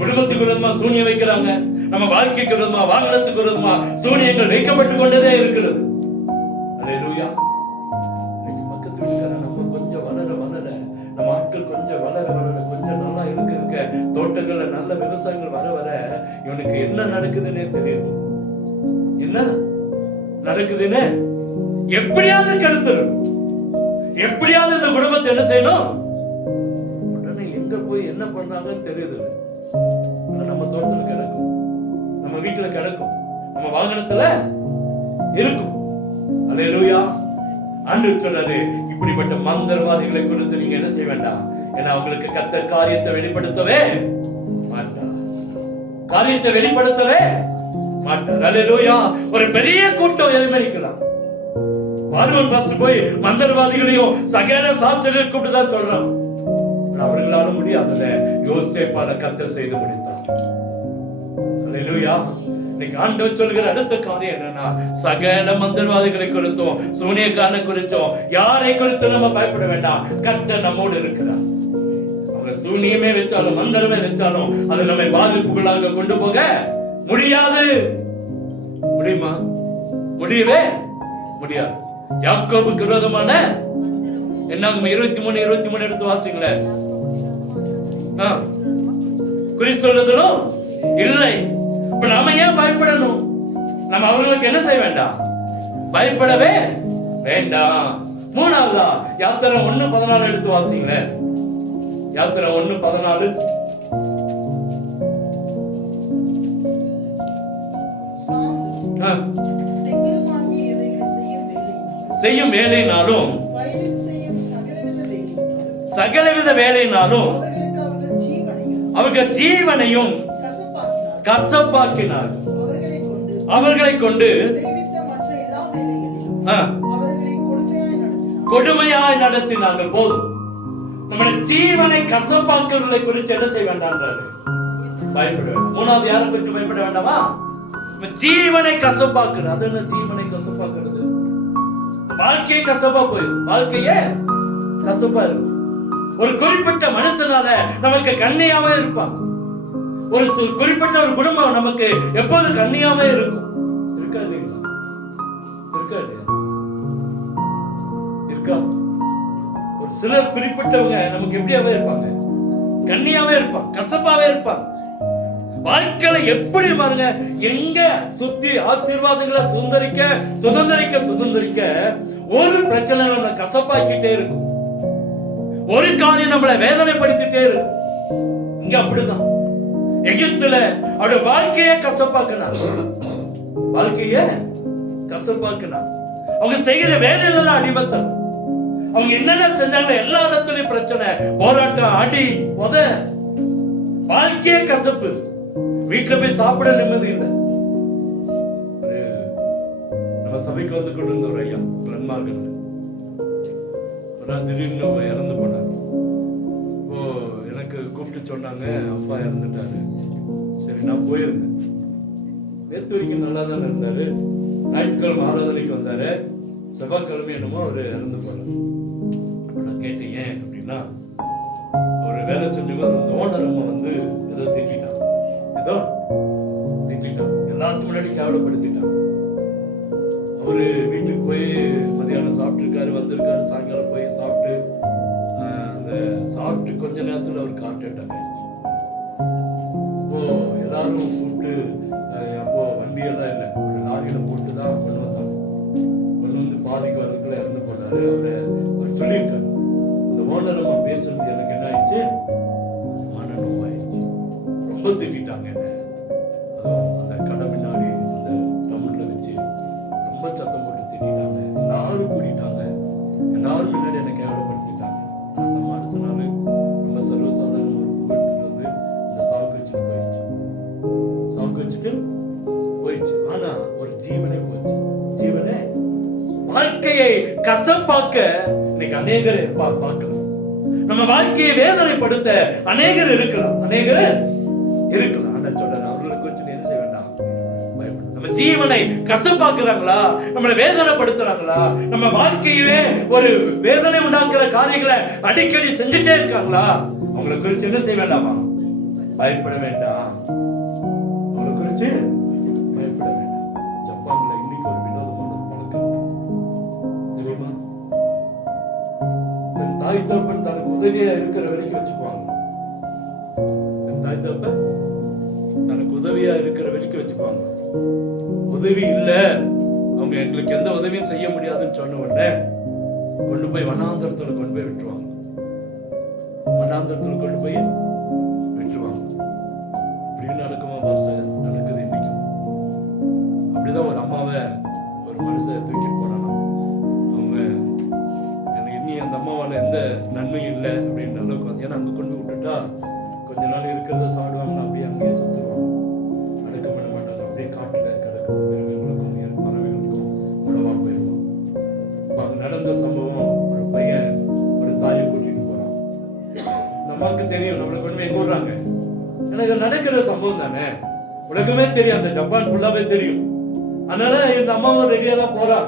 குடும்பத்துக்கு விரோதமா சூனியம் வைக்கிறாங்க, நம்ம வாழ்க்கைக்கு விரோதமா, வாகனத்துக்கு விரோதமா சூனியங்கள் வைக்கப்பட்டு கொண்டதே இருக்கிறது. அல்லேலூயா. பக்கத்து வீட்டுக்காரன் நம்ம கொஞ்சம் வளர வளர, நம்ம ஆட்கள் கொஞ்சம் வளர வளர, கொஞ்சம் நல்லா இருக்க தோட்டங்கள்ல நல்ல விவசாயங்கள் வர வர இவனுக்கு என்ன நடக்குதுன்னே தெரியுது. என்ன நடக்குதுன்னு எப்படியாவது கெடுத்துரும். எப்படியாவது இந்த குடும்பத்தை என்ன செய்யணும்? உடனே எங்க போய் என்ன பண்றாங்கன்னு தெரியுது. நம்ம தோட்டத்துல கிடக்கும், நம்ம வீட்டுல கிடக்கும், நம்ம வாகனத்துல இருக்கும். அல்லேலூயா. ஆண்டவர் சொன்னாரு, இப்படிப்பட்ட மந்திரவாதிகளை குறித்து நீங்க என்ன செய்ய வேண்டாம். ஏன்னா அவங்களுக்கு கர்த்தர் காரியத்தை வெளிப்படுத்தவே மாட்டார். காரியத்தை வெளிப்படுத்தவே மாட்டார். அல்லேலூயா. ஒரு பெரிய கூட்டம் எதிர்மறிக்கலாம். பார்வன் பாஸ்டர் போய் மந்திரவாதிகளையும் சகல சாஸ்திரிகளையும் கூப்பிட்டு தான் சொல்றான். அவர்களால முடியாதத யோசேப்பால கர்த்தர் செய்து முடித்தார். அல்லேலூயா. இன்னைக்கு ஆண்டவர் சொல்கிற அடுத்த காரியம் என்னன்னா, சகல மந்திரவாதிகளை குறித்தும் சூனியக்காரனை குறித்தும் யாரை குறித்து நம்ம பயப்பட வேண்டாம். கர்த்தர் நம்மோடு இருக்கிறார். அவங்க சூனியமே வச்சாலும் மந்திரமே வச்சாலும் அது நம்மை பாதிப்புகளாக கொண்டு போக முடியாது. முடியுமா? முடியவே முடியாது. யாக்கோபுக்கு விரோதமான என்னாகும் 23 எடுத்து வாசிங்களேன். குறி சொல்றதும் இல்லை. இப்ப நாம ஏன் பயப்படணும்? நம்ம அவர்களுக்கு என்ன செய்ய வேண்டாம்? பயப்படவே வேண்டாம். மூணாவதா யாத்திரை 1:14 எடுத்து வாசிங்களேன். யாத்திரை 1:14. செய்யும் வேலையினாலும் சகலவித வேலையினாலும் அவர்கள் ஜீவனையும் கசப்பாக்கினார். அவர்களை கொண்டு கொடுமையாய் நடத்தினார்கள். போதும். நம்முடைய ஜீவனை கசப்பாக்குறதை குறித்து என்ன செய்ய வேண்டாம்? பயப்பட வேண்டாம். மூணாவது யாரை குறித்து பயப்பட வேண்டாமா? ஜீவனை கசப்பாக்குறது. அது என்ன ஜீவனை கசப்பாக்குறது? வாழ்க்கையே கசப்பா போயிடும். வாழ்க்கையே கசப்பா இருக்கும். ஒரு குறிப்பிட்ட மனுஷனால நமக்கு கண்ணியாவே இருப்பாங்க. ஒரு குறிப்பிட்ட ஒரு குடும்பம் நமக்கு எப்போது கண்ணியாவே இருக்கும். இருக்கா இல்லைங்களா? இருக்கா இல்லையா? இருக்கா? ஒரு சிலர் குறிப்பிட்டவங்க நமக்கு எப்படியாவே இருப்பாங்க? கண்ணியாவே இருப்பாங்க, கசப்பாவே இருப்பாங்க. வாழ்க்கையில எப்படி பாருங்க, எங்க சுத்தி ஆசீர்வாதங்களை சுதந்திரிக்க ஒரு பிரச்சனை நம்மளை கசப்பாக்கிட்டே இருக்கும். ஒரு காரியம் நம்மளை வேதனைப்படுத்திட்டே இருக்கும். இங்க அப்படிதான். எகிப்துல அவருடைய வாழ்க்கையே கசப்பாக்குனார். வாழ்க்கையே கசப்பாக்குனார். அவங்க செய்கிற வேலையில அடிமத்தம். அவங்க என்னென்ன செஞ்சாங்க எல்லா இடத்துலயும் பிரச்சனை, போராட்டம், அடி, உத. வாழ்க்கையே கசப்பு. வீட்டுல போய் சாப்பிட நிம்மதி இல்லை. நம்ம சபைக்கு வந்து கொண்டு வந்த ஒரு ஐயா நன்மார்கள் திடீர்னு இறந்து போனார். எனக்கு கூப்பிட்டு சொன்னாங்க, அப்பா இறந்துட்டாரு. சரி, நான் போயிருந்தேன். நேற்று வரைக்கும் நல்லா தானே இருந்தாரு. ஞாயிற்றுக்கிழமை ஆராதனைக்கு வந்தாரு. செவ்வாய்க்கிழமை என்னமோ அவர் இறந்து போறார். நான் கேட்டேன் ஏன் அப்படின்னா, ஒரு வேலை செஞ்சவங்க அந்த ஓனர் அம்மா வந்து ஏதோ திட்டான், எல்லாத்துக்கும் முன்னாடி கேவலப்படுத்திட்டான். அவரு வீட்டுக்கு போய் மதியானம் சாப்பிட்டுருக்காரு, வந்திருக்காரு, சாயங்காலம் போய் சாப்பிட்டு அந்த சாப்பிட்டு கொஞ்ச நேரத்தில் அவருக்கு ஹார்ட் அட்டாக் ஆயிடுச்சு. அப்போ எல்லாரும் கூப்பிட்டு, அப்போ வண்டியெல்லாம் இல்லை, ஒரு லாரியில போட்டு தான் கொண்டு வந்தாங்க. கொண்டு வந்து பாதிக்கு வரதுக்குள்ள இறந்து போனாரு. அவர் சொல்லியிருக்காரு, இந்த ஓனர் அம்மா பேசுறது எனக்கு என்ன ஆயிடுச்சு, மனநோவாயிடுச்சு. ரொம்ப திட்டாங்க என்ன. அதுவும் அந்த கடை முன்னாடி அந்த டவுன்ல வச்சு ரொம்ப சத்தம் போட்டு திட்டாங்க. எல்லாரும் கூட்டிட்டாங்க, எல்லாரும் முன்னாடி என்ன கேவலப்படுத்திட்டாங்க. அந்த அடுத்த நாள் ரொம்ப சர்வசாதாரண ஒரு பூ எடுத்துட்டு வந்து இந்த சாவுக்கு வச்சுட்டு போயிடுச்சு. ஆனா ஒரு ஜீவனே போச்சு. ஜீவனே வாழ்க்கையை கசப்பாக்க இன்னைக்கு அநேகரை பார்க்கலாம். நம்ம வாழ்க்கையை வேதனைப்படுத்த அநேகர் இருக்கலாம். ஆனா சொல்றேன், அவர்களை குறித்து என்ன செய்ய வேண்டாம், பயப்பட. நம்ம ஜீவனை கசப்பாக்குறாங்களா, நம்மளை வேதனைப்படுத்துறாங்களா, நம்ம வாழ்க்கையிலே ஒரு வேதனை உண்டாக்குற காரியங்களை அடிக்கடி செஞ்சுட்டே இருக்காங்களா, அவங்களை குறித்து என்ன செய்ய வேண்டாமா, பயப்பட வேண்டாம். அவங்களை குறித்து பயப்பட வேண்டாம். ஜப்பான்ல இன்னைக்கு ஒரு வினோதமான பழக்கம் தெரியுமா? தன் தாய் தகப்பன் தனக்கு உதவியா இருக்கிற வரைக்கும் வச்சுக்குவாங்க. தன் தாய் தகப்பன் தனக்கு உதவியா இருக்கிற வரைக்கும் வச்சுக்குவாங்க. உதவி இல்ல, அவங்க எங்களுக்கு எந்த உதவியும் செய்ய முடியாதுன்னு சொன்ன உடனே கொண்டு போய் வனாந்தரத்துல கொண்டு போய் விட்டுருவாங்க. இப்படியும் நடக்குமா பாஸ்டர்? நடக்குது இன்னைக்கு. அப்படிதான் ஒரு அம்மாவை ஒரு மனுஷன் தூக்கிட்டு போனானா. அவங்க எனக்கு இனி அந்த அம்மாவால எந்த நன்மையும் இல்லை அப்படின்னு அளவுக்கு, ஏன்னா அங்க கொண்டு விட்டுட்டா கொஞ்ச நாள் இருக்கிறத சாப்பிடுவாங்க, அப்படியே அங்கேயே சுத்துவாங்க, அடக்கம் பண்ண மாட்டாங்க, அப்படியே காட்டுல கிடக்கும், மிருகங்களுக்கும் பறவைகளுக்கும் உணவா போயிடுவோம். அங்க நடந்த சம்பவம், ஒரு பையன் ஒரு தாயை கூட்டிட்டு போறான். இந்த அம்மாவுக்கு தெரியும் நம்மளை கொண்டு எங்க விடுறாங்க, எனக்கு நடக்கிற சம்பவம் தானே, உலகமே தெரியும், அந்த ஜப்பான் ஃபுல்லாவே தெரியும். அதனால இந்த அம்மாவும் ரெடியா தான் போறான்,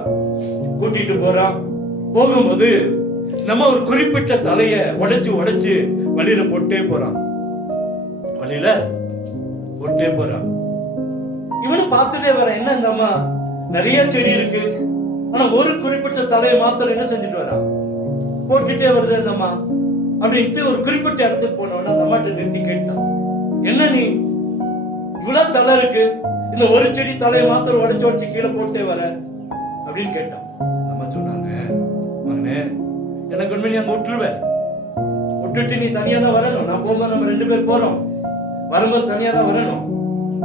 கூட்டிட்டு போறான். போகும்போது நம்ம ஒரு குறிப்பிட்ட தலைய உடைச்சு வழியில போட்டே போறான். இவனு பார்த்துட்டே வர, என்ன இந்த அம்மா நிறைய செடி இருக்கு, ஆனா ஒரு குறிப்பிட்ட தலையை மாத்திரம் என்ன செஞ்சுட்டு வரான், போட்டுட்டே வருது இந்த அம்மா அப்படின்ட்டு ஒரு குறிப்பிட்ட இடத்துக்கு போனவன அந்த அம்மாட்ட நிறுத்தி கேட்டான், என்ன நீ இவ்வளவு தலை இருக்கு, இந்த ஒரு செடி தலையை மாத்திரம் உடைச்சு கீழே போட்டே வர அப்படின்னு கேட்டான். அம்மா சொன்னாங்க, மகனே எனக்கு உண்மை நீ அங்க விட்டுட்டு நீ தனியா தான் வரணும், நான் போகும்போது நம்ம 2 பேர் போறோம், வரும்போது தனியா தான் வரணும்.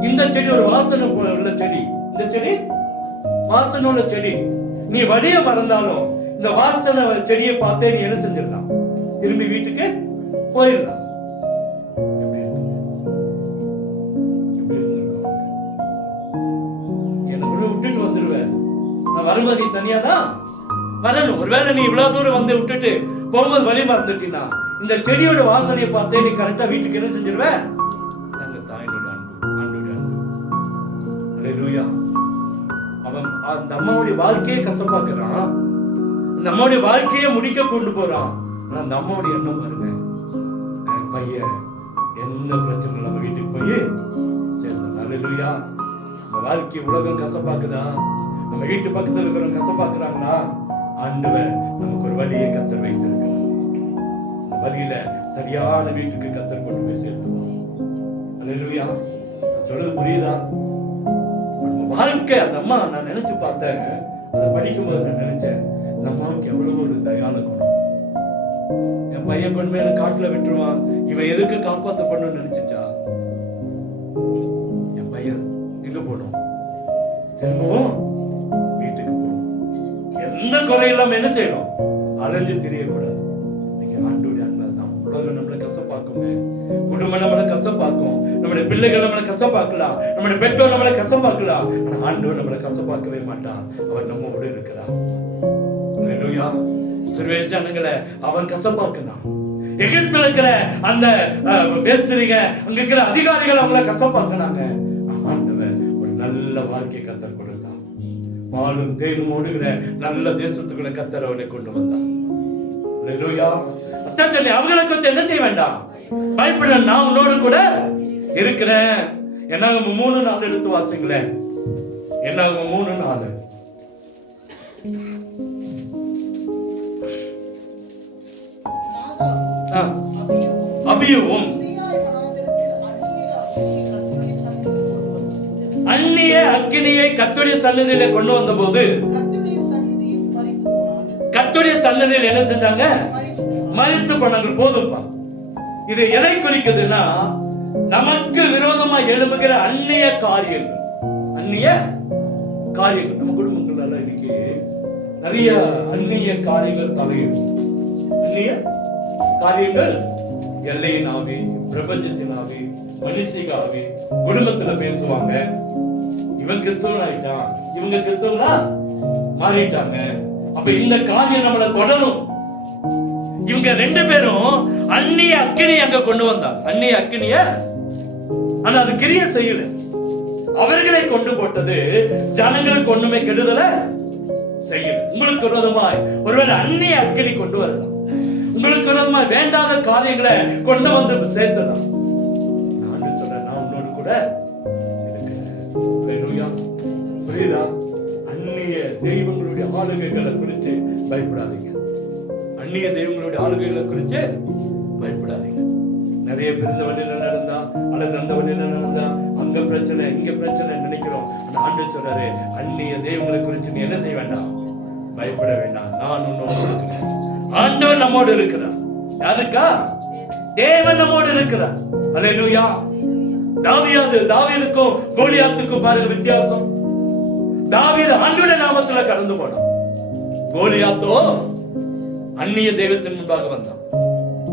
இந்த செடி ஒரு வாசனை உள்ள செடி, இந்த செடி வாசனை உள்ள செடி, நீ வழிய மறந்தாலும் இந்த வாசனை செடியை பார்த்தே நீ என்ன செஞ்சிடலாம், திரும்பி வீட்டுக்கு போயிடலாம். விட்டுட்டு வந்துருவேன், நான் வரும்போது நீ தனியா தான் வரணும். ஒருவேளை நீ இவ்வளவு தூரம் வந்து விட்டுட்டு போகும்போது வழி மறந்துட்டீங்கன்னா இந்த செடியோட வாசனையை பார்த்தே நீ கரெக்டா வீட்டுக்கு என்ன செஞ்சிருவ, தங்க தாயினுடைய அன்பு, ஆண்டோடைய அன்பு. அல்லேலூயா. அவன் அந்த அம்மாவுடைய வாழ்க்கையை கசப்பாக்குறான், அந்த அம்மாவுடைய வாழ்க்கையை முடிக்க கொண்டு போறான். ஆனா அந்த அம்மாவுடைய எண்ணம் பாருங்க, பையன் எந்த பிரச்சனை நம்ம வீட்டுக்கு போய் சேர்ந்தான். அல்லேலூயா. நம்ம வாழ்க்கை உலகம் கசப்பாக்குதா, நம்ம வீட்டு பக்கத்துல இருக்கிறவங்க கசப்பாக்குறாங்களா, ஆண்டவர் நமக்கு ஒரு வழியை கத்தர் வைத்திருக்கிறார். அந்த வழியில சரியான வீட்டுக்கு கத்தர் கொண்டு போய் சேர்த்துவான். அல்லேலூயா. சொல்றது புரியுதா? வாழ்க்கை அந்த அம்மா நான் நினைச்சு பார்த்தேன், அதை படிக்கும்போது நான் நினைச்சேன், இந்த அம்மாவுக்கு எவ்வளவு ஒரு தயான குணம். என் பையன் கொண்டு போய் காட்டுல விட்டுருவான், இவன் எதுக்கு காப்பாத்த பண்ணணும்னு நினைச்சுச்சா? என் பையன் எங்க போனோம், திரும்பவும் வீட்டுக்கு போகணும். எந்த குறையில்லாம என்ன செய்யணும், அலைஞ்சு தெரியக்கூடாது. இன்னைக்கு ஆண்டோடைய அன்பு தான். உலகம் நம்மளை கசப்பாக்குங்க, குடும்பம் நம்மளை கசப்பாக்கும், நம்முடைய பிள்ளைகள் நம்மளை கசப்பாக்கலாம், நம்முடைய பெற்றோர் நம்மளை கசப்பாக்கலாம். ஆனா ஆண்டவர் நம்மளை கசப்பாக்கவே மாட்டான், அவர் நம்மோடு இருக்கிறார். அல்லேலூயா. இஸ்ரவேல் ஜனங்களை அவன் கசப்பாக்குனான். எகிப்துல இருக்கிற அந்த மேஸ்திரிங்க, அங்க இருக்கிற அதிகாரிகள் அவங்கள கசப்பாக்குனாங்க. ஆண்டவர் ஒரு நல்ல வாழ்க்கையை கத்தர் கொடுத்தான். பாலும் தேனும் ஓடுகிற நல்ல தேசத்துக்குள்ள கர்த்தர் அவனை கொண்டு வந்தான். அல்லேலூயா. அதான் சொல்லி அவங்களை குறித்து என்ன செய்ய வேண்டாம், பயப்பட, நான் உன்னோடு கூட இருக்கிறேன். என்னாகும் 3:4 எடுத்து வாசிங்களேன். என்னாகும் 3:4. அபியூவும் அந்நிய அக்கினியை கர்த்தருடைய சன்னதியில கொண்டு வந்த போது கர்த்தருடைய சன்னதியில் என்ன செஞ்சாங்க, மரித்து போனாங்க. போதும்பா. இது எதை குறிக்குதுன்னா, நமக்கு விரோதமா எழும்புகிற அந்நிய காரியங்கள். அந்நிய காரியங்கள் நம்ம குடும்பங்கள்ல இன்னைக்கு நிறைய அந்நிய காரியங்கள் தலையிடும். அந்நிய காரியங்கள் எல்லையின் ஆவி, பிரபஞ்சத்தின் ஆவி, மனுஷிக ஆவி குடும்பத்துல பேசுவாங்க. இவன் கிறிஸ்தவன் ஆயிட்டான், இவங்க கிறிஸ்தவனா மாறிட்டாங்க. அப்ப இந்த காரியம் நம்மள தொடரும். இவங்க 2 பேரும் அந்நிய அக்கினி அங்க கொண்டு வந்தாங்க. அந்நிய அக்கினிய, ஆனா அது கிரியை செய்யல. அவர்களை கொண்டு போட்டது ஜனங்களுக்கு ஒண்ணுமே கெடுதல செய்யல. உங்களுக்கு விரோதமாய் ஒருவேளை அந்நிய அக்கினி கொண்டு வரலாம், உங்களுக்கு விரோதமாய் வேண்டாத காரியங்களை கொண்டு வந்து சேர்த்தலாம். நான் சொல்றேன், நான் உன்னோடு கூட இருக்கிறேன். புரியுதா? அந்நிய தெய்வங்களுடைய ஆளுகைகளை குறித்து பயப்படாதீங்க. அந்நிய தெய்வங்களுடைய ஆளுகைகளை குறித்து பயப்படாதீங்க. நிறைய பேர் இந்த வழியில நடந்தா அல்லது அந்த வழியில நடந்தா அங்க பிரச்சனை இங்க பிரச்சனை நினைக்கிறோம். ஆனா ஆண்டவர் சொல்றாரு, அந்நிய தெய்வங்களை குறித்து நீ என்ன செய்ய வேண்டாம், பயப்பட வேண்டாம். நான் உன்னோடு இருக்கிறேன். ஆண்டவர் நம்மோடு இருக்கிறார். யாருக்கா? தேவன் நம்மோடு இருக்கிறார். அல்லேலூயா. தாவீதுக்கும் கோலியாத்துக்கும் பாருங்க வித்தியாசம். தாவீது ஆண்டவருடைய நாமத்துல கடந்து போனான். கோலியாத்தோ அந்நிய தெய்வத்தின் முன்பாக வந்தான்.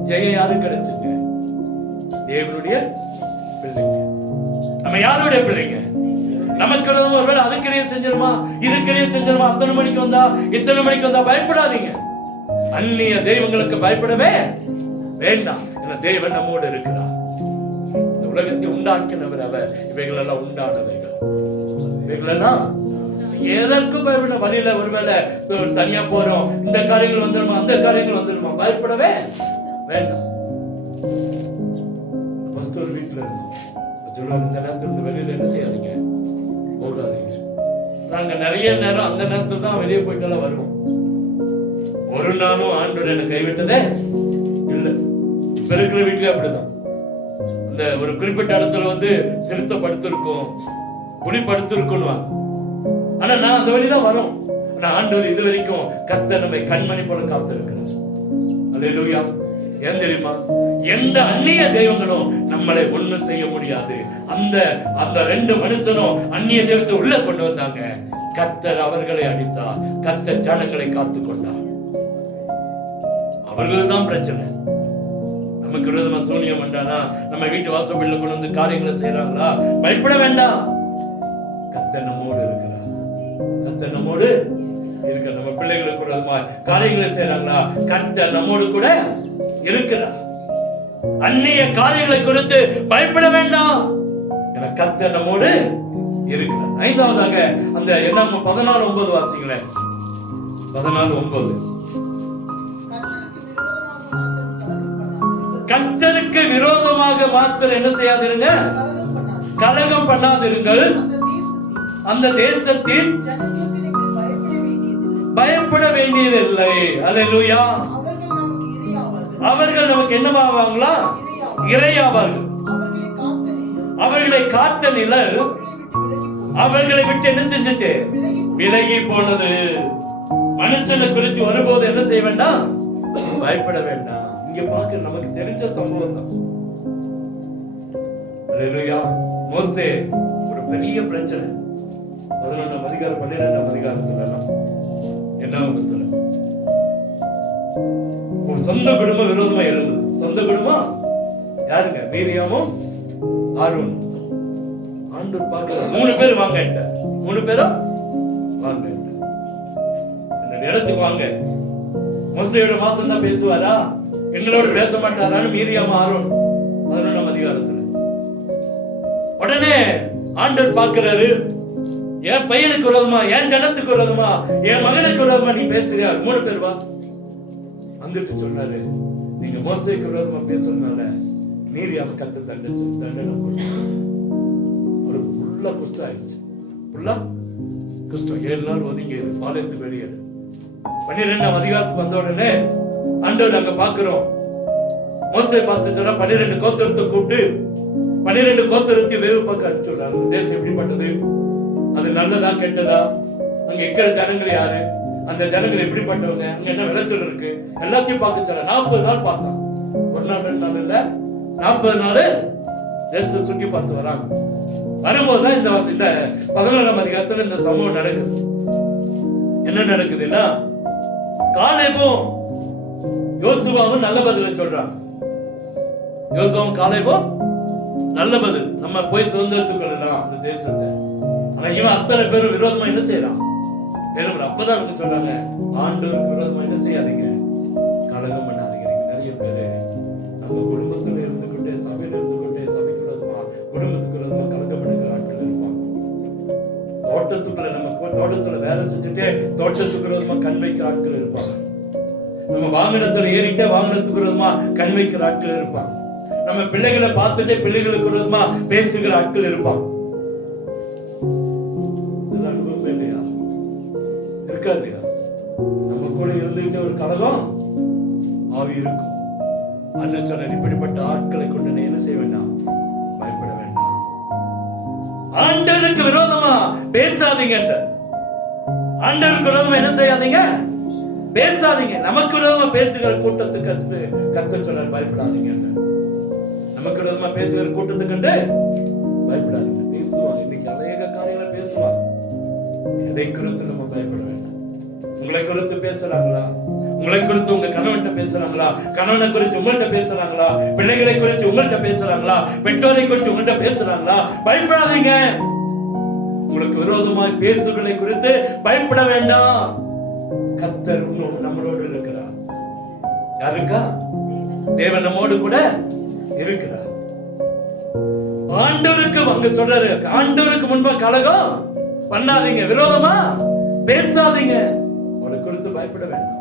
ஜெயம் யாரு கிடைச்சுங்க? தேவனுடைய பிள்ளைங்க. நம்ம யாருடைய பிள்ளைங்க? நமக்கு ஒருவேளை அது கிரியை செஞ்சிருமா, இது கிரியை செஞ்சிருமா, அத்தனை மணிக்கு வந்தா இத்தனை மணிக்கு வந்தா பயப்படாதீங்க. அந்நிய தெய்வங்களுக்கு பயப்படவே வேண்டாம். தேவன் நம்மோடு இருக்கிறார். இந்த உலகத்தை உண்டாக்கினவர் அவர். இவைகள் எல்லாம் உண்டானவைகள். இவைகள் எல்லாம் எதற்கும் பயப்பட வழியில ஒருவேளை தனியா போறோம், இந்த காரியங்கள் வந்துடுமா, அந்த காரியங்கள் வந்துடுமா, பயப்படவே வேண்டாம். ஒரு வீட்டுல இருந்தோம். இந்த நேரத்துல வெளியில என்ன செய்யாதீங்க, போகாதீங்க. நாங்க நிறைய நேரம் அந்த நேரத்துல தான் வெளியே போயிட்டு வருவோம். ஒரு நாளும் ஆண்டவர் என்னை கைவிட்டதே இல்லை. இப்ப இருக்கிற வீட்டுல அப்படிதான். இந்த ஒரு குறிப்பிட்ட இடத்துல சிறுத்தை படுத்திருக்கும், புலி படுத்திருக்கும். ஆனா நான் அந்த வழிதான் வரும். ஆனா ஆண்டவர் இது வரைக்கும் கர்த்தர் நம்மை கண்மணி போல காத்திருக்கிறார். அல்லேலூயா. ஏன் தெரியுமா? எந்த அந்நிய தெய்வங்களும் நம்மளை ஒண்ணும் செய்ய முடியாது. அந்த 2 மனுஷனும் அந்நிய தெய்வத்தை உள்ள கொண்டு வந்தாங்க. கர்த்தர் அவர்களை அடித்தார். கர்த்தர் ஜனங்களை காத்து கொண்டார். அவர்களுக்கு தான் பிரச்சனை. நமக்கு விரோதமா சூனியம் பண்றானா, நம்ம வீட்டு வாசப்படியில கொண்டு வந்து காரியங்களை செய்யறாங்களா, பயப்பட வேண்டாம். கர்த்தர் நம்மோடு இருக்கிறார். கர்த்தர் நம்மோடு இருக்க. நம்ம பிள்ளைகளுக்கு விரோதமா காரியங்களை செய்யறாங்களா, கர்த்தர் நம்மோடு கூட இருக்கிறார். அந்நிய காரியங்களை குறித்து பயப்பட வேண்டாம். என கர்த்தர் நம்மோடு இருக்கிறார். 5வதாக அந்த 14:9 வாசிங்களேன். 14:9. கர்த்தருக்கு விரோதமாக மாத்திரம் என்ன செய்யாதிருங்க, கலகம் பண்ணாதிருங்கள். அந்த தேசத்தில் பயப்பட வேண்டியதில்லை. அல்லேலூயா. அவர்கள் நமக்கு என்னவாவாங்களா, இறையாவார்கள். அவர்களை காத்த நிழல் அவர்களை விட்டு என்ன செஞ்சுச்சு, விலகி போனது. மனுஷனை குறித்து வரும்போது என்ன செய்ய வேண்டாம், பயப்பட வேண்டாம். இங்க பார்க்க நமக்கு தெரிஞ்ச சம்பவம் தான். அல்லேலூயா. மோசே ஒரு பெரிய பிரச்சனை. 11ஆம் அதிகாரம் 12ஆம் அதிகாரத்துல என்ன புத்தகம், ஒரு சொந்த குடும்பம் விரோதமா எழுந்தது. சொந்த குடும்பம் யாருங்க? மீரியாமும் ஆரோனும். ஆண்டவர் பார்க்க 3 பேர் வாங்க, 3 பேரும் வாங்க, இந்த இடத்துக்கு வாங்க. மோசையோட மாத்தம் தான் பேசுவாரா, எங்களோட பேச மாட்டாரான்னு மீரியாம ஆரோன் 11ஆம் அதிகாரத்துல. உடனே ஆண்டவர் பார்க்கிறாரு, என் பையனுக்கு விரோதமா, என் ஜனத்துக்கு விரோதமா, என் மகனுக்கு விரோதமா நீ பேசுறியா? 3 பேர் வா வந்துட்டு சொன்னாரு, நீங்க மோசேக்கு விரோதமா பேசுறதுனால நீரியாம கத்த தண்டனை அவருக்கு ஃபுல்லா குஷ்டம் ஆயிடுச்சு. ஃபுல்லா குஷ்டம். 7 நாள் ஒதுங்கி பாளையத்துக்கு வெளியேறு. 12ஆம் அதிகாரத்துக்கு வந்த உடனே ஆண்டவர் அங்க பாக்குறோம், மோசே பார்த்து சொன்னா 12 கோத்திரத்தை கூப்பிட்டு 12 கோத்திரத்தை வேவு பார்க்க அனுப்பிச்சுடுறாங்க. அந்த தேசம் எப்படிப்பட்டது, அது நல்லதா கெட்டதா, அங்க இருக்கிற ஜனங்கள் யாரு, அந்த ஜனங்கள் எப்படிப்பட்டவங்க, அங்க என்ன விளைச்சல் இருக்கு, எல்லாத்தையும் பார்க்க சொல்ல 40 நாள் பார்த்தான். 1 நாள் 2 நாள் இல்ல, 40 நாள் தேசத்தை சுற்றி பார்த்து வராங்க. வரும்போதுதான் இந்த 14ஆம் அதிகாரத்துல இந்த சம்பவம் நடக்குது. என்ன நடக்குதுன்னா, காலேபும் யோசுவாவும் நல்ல பதில சொல்றாங்க. யோசுவாவும் காலேபும் நல்ல பதில், நம்ம போய் சுதந்திரத்துக்கு கொள்ளலாம் அந்த தேசத்தை. ஆனா இவன் அத்தனை பேரும் விரோதமா என்ன செய்யறான்? அப்பதான் எனக்கு சொல்றாங்க, ஆண்டவருக்கு விரோதமா என்ன செய்யாதீங்க, கலகம் பண்ணாதீங்க. நிறைய பேரு நம்ம குடும்பத்துல இருந்துகிட்டே, சபையில இருந்துகிட்டே, சபைக்கு விரோதமா, குடும்பத்துக்கு விரோதமா கலகம் பண்ணுகிற ஆட்கள் இருப்பாங்க. தோட்டத்துக்குள்ள நம்ம தோட்டத்துல வேலை செஞ்சுட்டே தோட்டத்துக்கு விரோதமா கண் வைக்கிற ஆட்கள் இருப்பாங்க. நம்ம வாகனத்துல ஏறிட்டே வாகனத்துக்கு விரோதமா கண் வைக்கிற ஆட்கள் இருப்பாங்க. நம்ம பிள்ளைகளை பார்த்துட்டே பிள்ளைகளுக்கு விரோதமா பேசுகிற ஆட்கள் இருப்பாங்க. இதெல்லாம் அனுபவமே இல்லையா? இருக்காது. நம்ம கூட இருந்துகிட்டே ஒரு கலகம் ஆவி இருக்கும். அண்ணன் சொன்ன இப்படிப்பட்ட ஆட்களை கொண்டு நீ என்ன செய்ய வேண்டாம், பயப்பட வேண்டாம். ஆண்டவருக்கு விரோதமா பேசாதீங்க. ஆண்டவருக்கு விரோதமா என்ன செய்யாதீங்க, பேசாதீங்க. நமக்கு விரோதமா பேசுகிற கூட்டத்துக்கு கத்த சொன்ன பயப்படாதீங்க. நமக்கு விரோதமா பேசுகிற கூட்டத்துக்கு பயப்படாதீங்க. பேசுவாங்க, இன்னைக்கு அநேக காரியங்களை பேசுவாங்க. எதை குறித்து நம்ம பயப்பட வேண்டாம். உங்களை குறித்து பேசுறாங்களா, உங்களை குறித்து உங்க கணவன்கிட்ட பேசுறாங்களா, கணவனை குறித்து உங்கள்கிட்ட பேசுறாங்களா, பிள்ளைகளை குறித்து உங்கள்கிட்ட பேசுறாங்களா, பெற்றோரை குறித்து உங்கள்கிட்ட பேசுறாங்களா, பயப்படாதீங்க. உங்களுக்கு விரோதமாய் பேசுகளை குறித்து பயப்பட வேண்டாம். கர்த்தர் நம்மளோடு இருக்கிறார். யாருக்கா? தேவன் நம்மோடு கூட இருக்கிறார். ஆண்டவருக்கு அங்க சொல்றாரு, ஆண்டவருக்கு முன்பா கலகம் பண்ணாதீங்க, விரோதமா பேசாதீங்க. உங்களை குறித்து பயப்பட வேண்டாம்.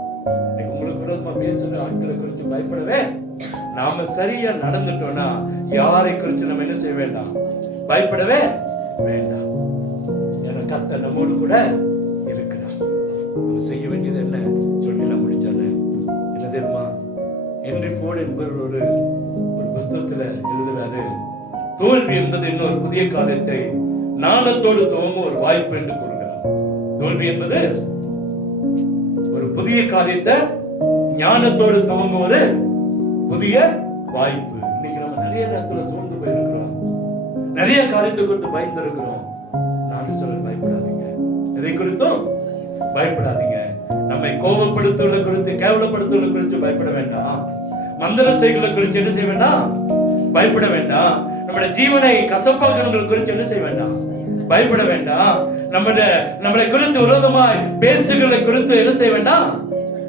உங்களுக்கு விரோதமா பேசுற ஆட்களை குறித்து பயப்படவே, நாம சரியா நடந்துட்டோம்னா யாரை குறித்து நம்ம என்ன செய்ய வேண்டாம், பயப்படவே வேண்டாம். ஏன்னா கர்த்தர் நம்மோடு கூட இருக்கிறார். நம்ம செய்ய வேண்டியது என்ன சொல்லி நான் முடிச்சாரு. என்ன தெரியுமா, ஹென்றி ஃபோர்டு என்பவர் ஒரு புஸ்தகத்துல எழுதுறாரு, தோல்வி என்பது இன்னொரு புதிய காரியத்தை ஞானத்தோடு துவங்க ஒரு வாய்ப்பு என்று கூறுகிறார். தோல்வி என்பது ஒரு புதிய காரியத்தை ஞானத்தோடு துவங்க ஒரு புதிய வாய்ப்பு. இன்னைக்கு நம்ம நிறைய நேரத்துல சோர்ந்து போயிருக்கிறோம், நிறைய காரியத்தை குறித்து பயந்து இருக்கிறோம். நான் சொல்ல பயப்படாதீங்க, எதை குறித்தும் பயப்படாதீங்க. நம்மை கோபப்படுத்துவதை குறித்து, கேவலப்படுத்துவதை குறித்து பயப்பட வேண்டாம். மந்திர செய்களை குறித்து என்ன செய்ய வேண்டாம், பயப்பட வேண்டாம். நம்முடைய ஜீவனை கசப்பாக்கணுங்களை குறித்து என்ன செய்ய வேண்டாம், பயப்பட வேண்டாம். நம்மளை குறித்து விரோதமாய் பேசுகளை குறித்து என்ன செய்ய வேண்டாம்,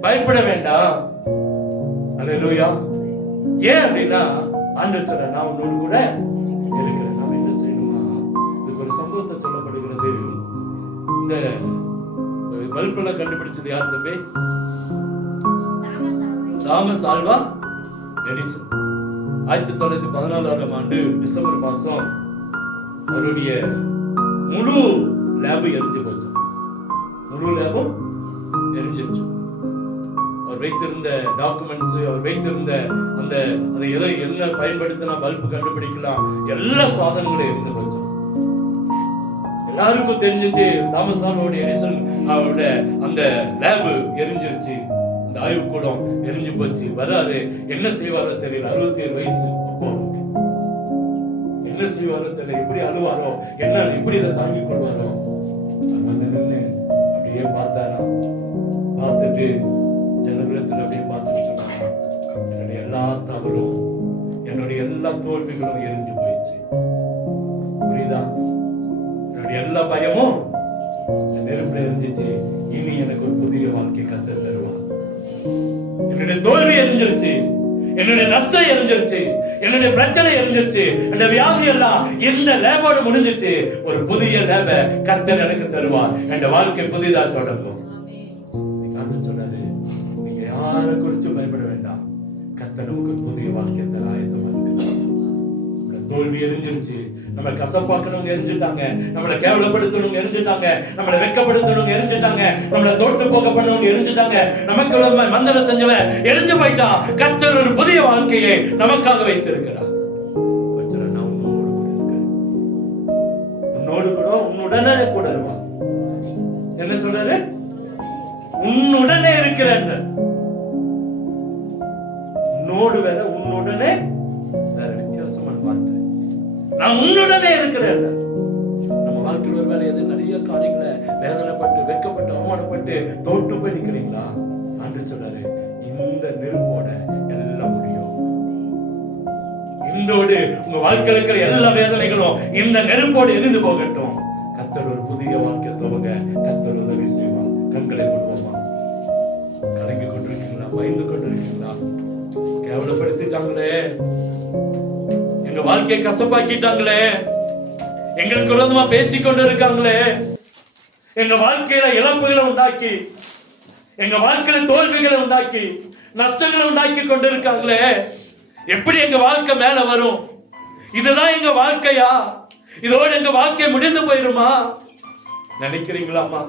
பயப்பட வேண்டாம். அல்லேலூயா. ஏன் அப்படின்னா ஆண்டவர் சொல்ற, நான் உன்னோடு கூட இருக்கிறேன். நாம என்ன செய்யணுமா, இதுக்கு ஒரு சம்பவத்தை சொல்லப்படுகிறது. இந்த பல்பெல்லாம் கண்டுபிடிச்சது யார் தம்பி? Thomas Alva Edison. 1914ஆம் ஆண்டு டிசம்பர் மாசம் அவருடைய முழு லேபு எரிஞ்சு போச்சு. முழு லேபும் எரிஞ்சிருச்சு. அவர் வைத்திருந்த டாக்குமெண்ட்ஸ், அவர் வைத்திருந்த அந்த அதை எதோ என்ன பயன்படுத்தினா பல்பு கண்டுபிடிக்கலாம், எல்லா சாதனங்களும் எரிந்து போச்சு. எல்லாருக்கும் தெரிஞ்சிச்சு தாமஸ் ஆல்வா எடிசன் அவருடைய அந்த லேபு எரிஞ்சிருச்சு, அந்த ஆய்வுக்கூடம் எரிஞ்சு போச்சு. வராது, என்ன செய்வாரோ தெரியல. 67 வயசு. என்ன செய்வாரோ தெரியல, எப்படி அழுவாரோ, என்ன எப்படி இதை தாங்கிக் கொள்வாரோ. அவர் வந்து நின்று அப்படியே பார்த்தாராம். பார்த்துட்டு ஜனகுலத்தில் அப்படியே பார்த்துட்டு சொன்னாங்க, என்னுடைய எல்லா தவறும், என்னுடைய எல்லா தோல்விகளும் எரிஞ்சு போயிடுச்சு. புரியுதா? என்னுடைய எல்லா பயமும் நெருப்புல எரிஞ்சிச்சு. இனி எனக்கு ஒரு புதிய வாழ்க்கை கர்த்தர் தருவார். என்னுடைய தோல்வி எரிஞ்சிருச்சு, என்னுடைய நஷ்டம் எரிஞ்சிருச்சு, என்னுடைய பிரச்சனை எரிஞ்சிருச்சு, இந்த வியாதி எல்லாம் இந்த லேபோடு முடிஞ்சிச்சு. ஒரு புதிய லேப கர்த்தர் எனக்கு தருவார். என் வாழ்க்கை புதிதா தொடங்கும். சொல்றாரு, நீங்க யாரை குறித்து பயப்பட வேண்டாம். கர்த்தர் நமக்கு புதிய வாழ்க்கை தர ஆயத்தமா இருக்கு. தோல்வி எரிஞ்சிருச்சு, நம்மளை கசப்பாக்கணுங்க எரிஞ்சிட்டாங்க, நம்மளை கேவலப்படுத்தணுங்க எரிஞ்சிட்டாங்க, நம்மளை வெக்கப்படுத்தணுங்க எரிஞ்சிட்டாங்க, நம்மளை தோட்டு போக பண்ணவங்க எரிஞ்சிட்டாங்க, நமக்கு ஒரு மந்திரம் செஞ்சவன் எரிஞ்சு போயிட்டான். கர்த்தர் ஒரு புதிய வாழ்க்கையை நமக்காக வைத்திருக்கிறார். உன்னோடு கூட, உன்னுடனே கூட இருவா. என்ன சொல்றாரு? உன்னுடனே இருக்கிறேன். உன்னோடு வேற, உன்னுடனே வேற வித்தியாசமான வார்த்தை. நான் உன்னுடனே இருக்கிறேன். நம்ம வாழ்க்கையில் ஒரு வேலை எது நிறைய காரியங்களை வேதனைப்பட்டு, வெட்கப்பட்டு, அவமானப்பட்டு தோட்டு போய் நிக்கிறீங்களா? ஆண்டவர் சொல்றாரு, இந்த நெருப்போட எல்லாம் முடியும். இந்தோடு உங்க வாழ்க்கையில் இருக்கிற எல்லா வேதனைகளும் இந்த நெருப்போடு எரிந்து போகட்டும். கர்த்தர் ஒரு புதிய வாழ்க்கை துவங்க கர்த்தர் உதவி செய்வா. கண்களை மூடுவோமா? கலங்கி கொண்டிருக்கீங்களா? பயந்து கொண்டிருக்கீங்களா? கேவலப்படுத்திட்டாங்களே, எங்க வாழ்க்கையை கசப்பாக்கிட்டாங்களே, எங்களுக்கு விரோதமா பேசிக்கொண்டு இருக்காங்களே, எங்க வாழ்க்கையில இழப்புகளை உண்டாக்கி, எங்க வாழ்க்கையில தோல்விகளை உண்டாக்கி, நஷ்டங்களை உண்டாக்கி கொண்டிருக்காங்களே, எப்படி எங்க வாழ்க்கை மேல வரும்? இதுதான் எங்க வாழ்க்கையா? இதோடு எங்க வாழ்க்கை முடிந்து போயிருமா? நினைக்கிறீங்களாமா?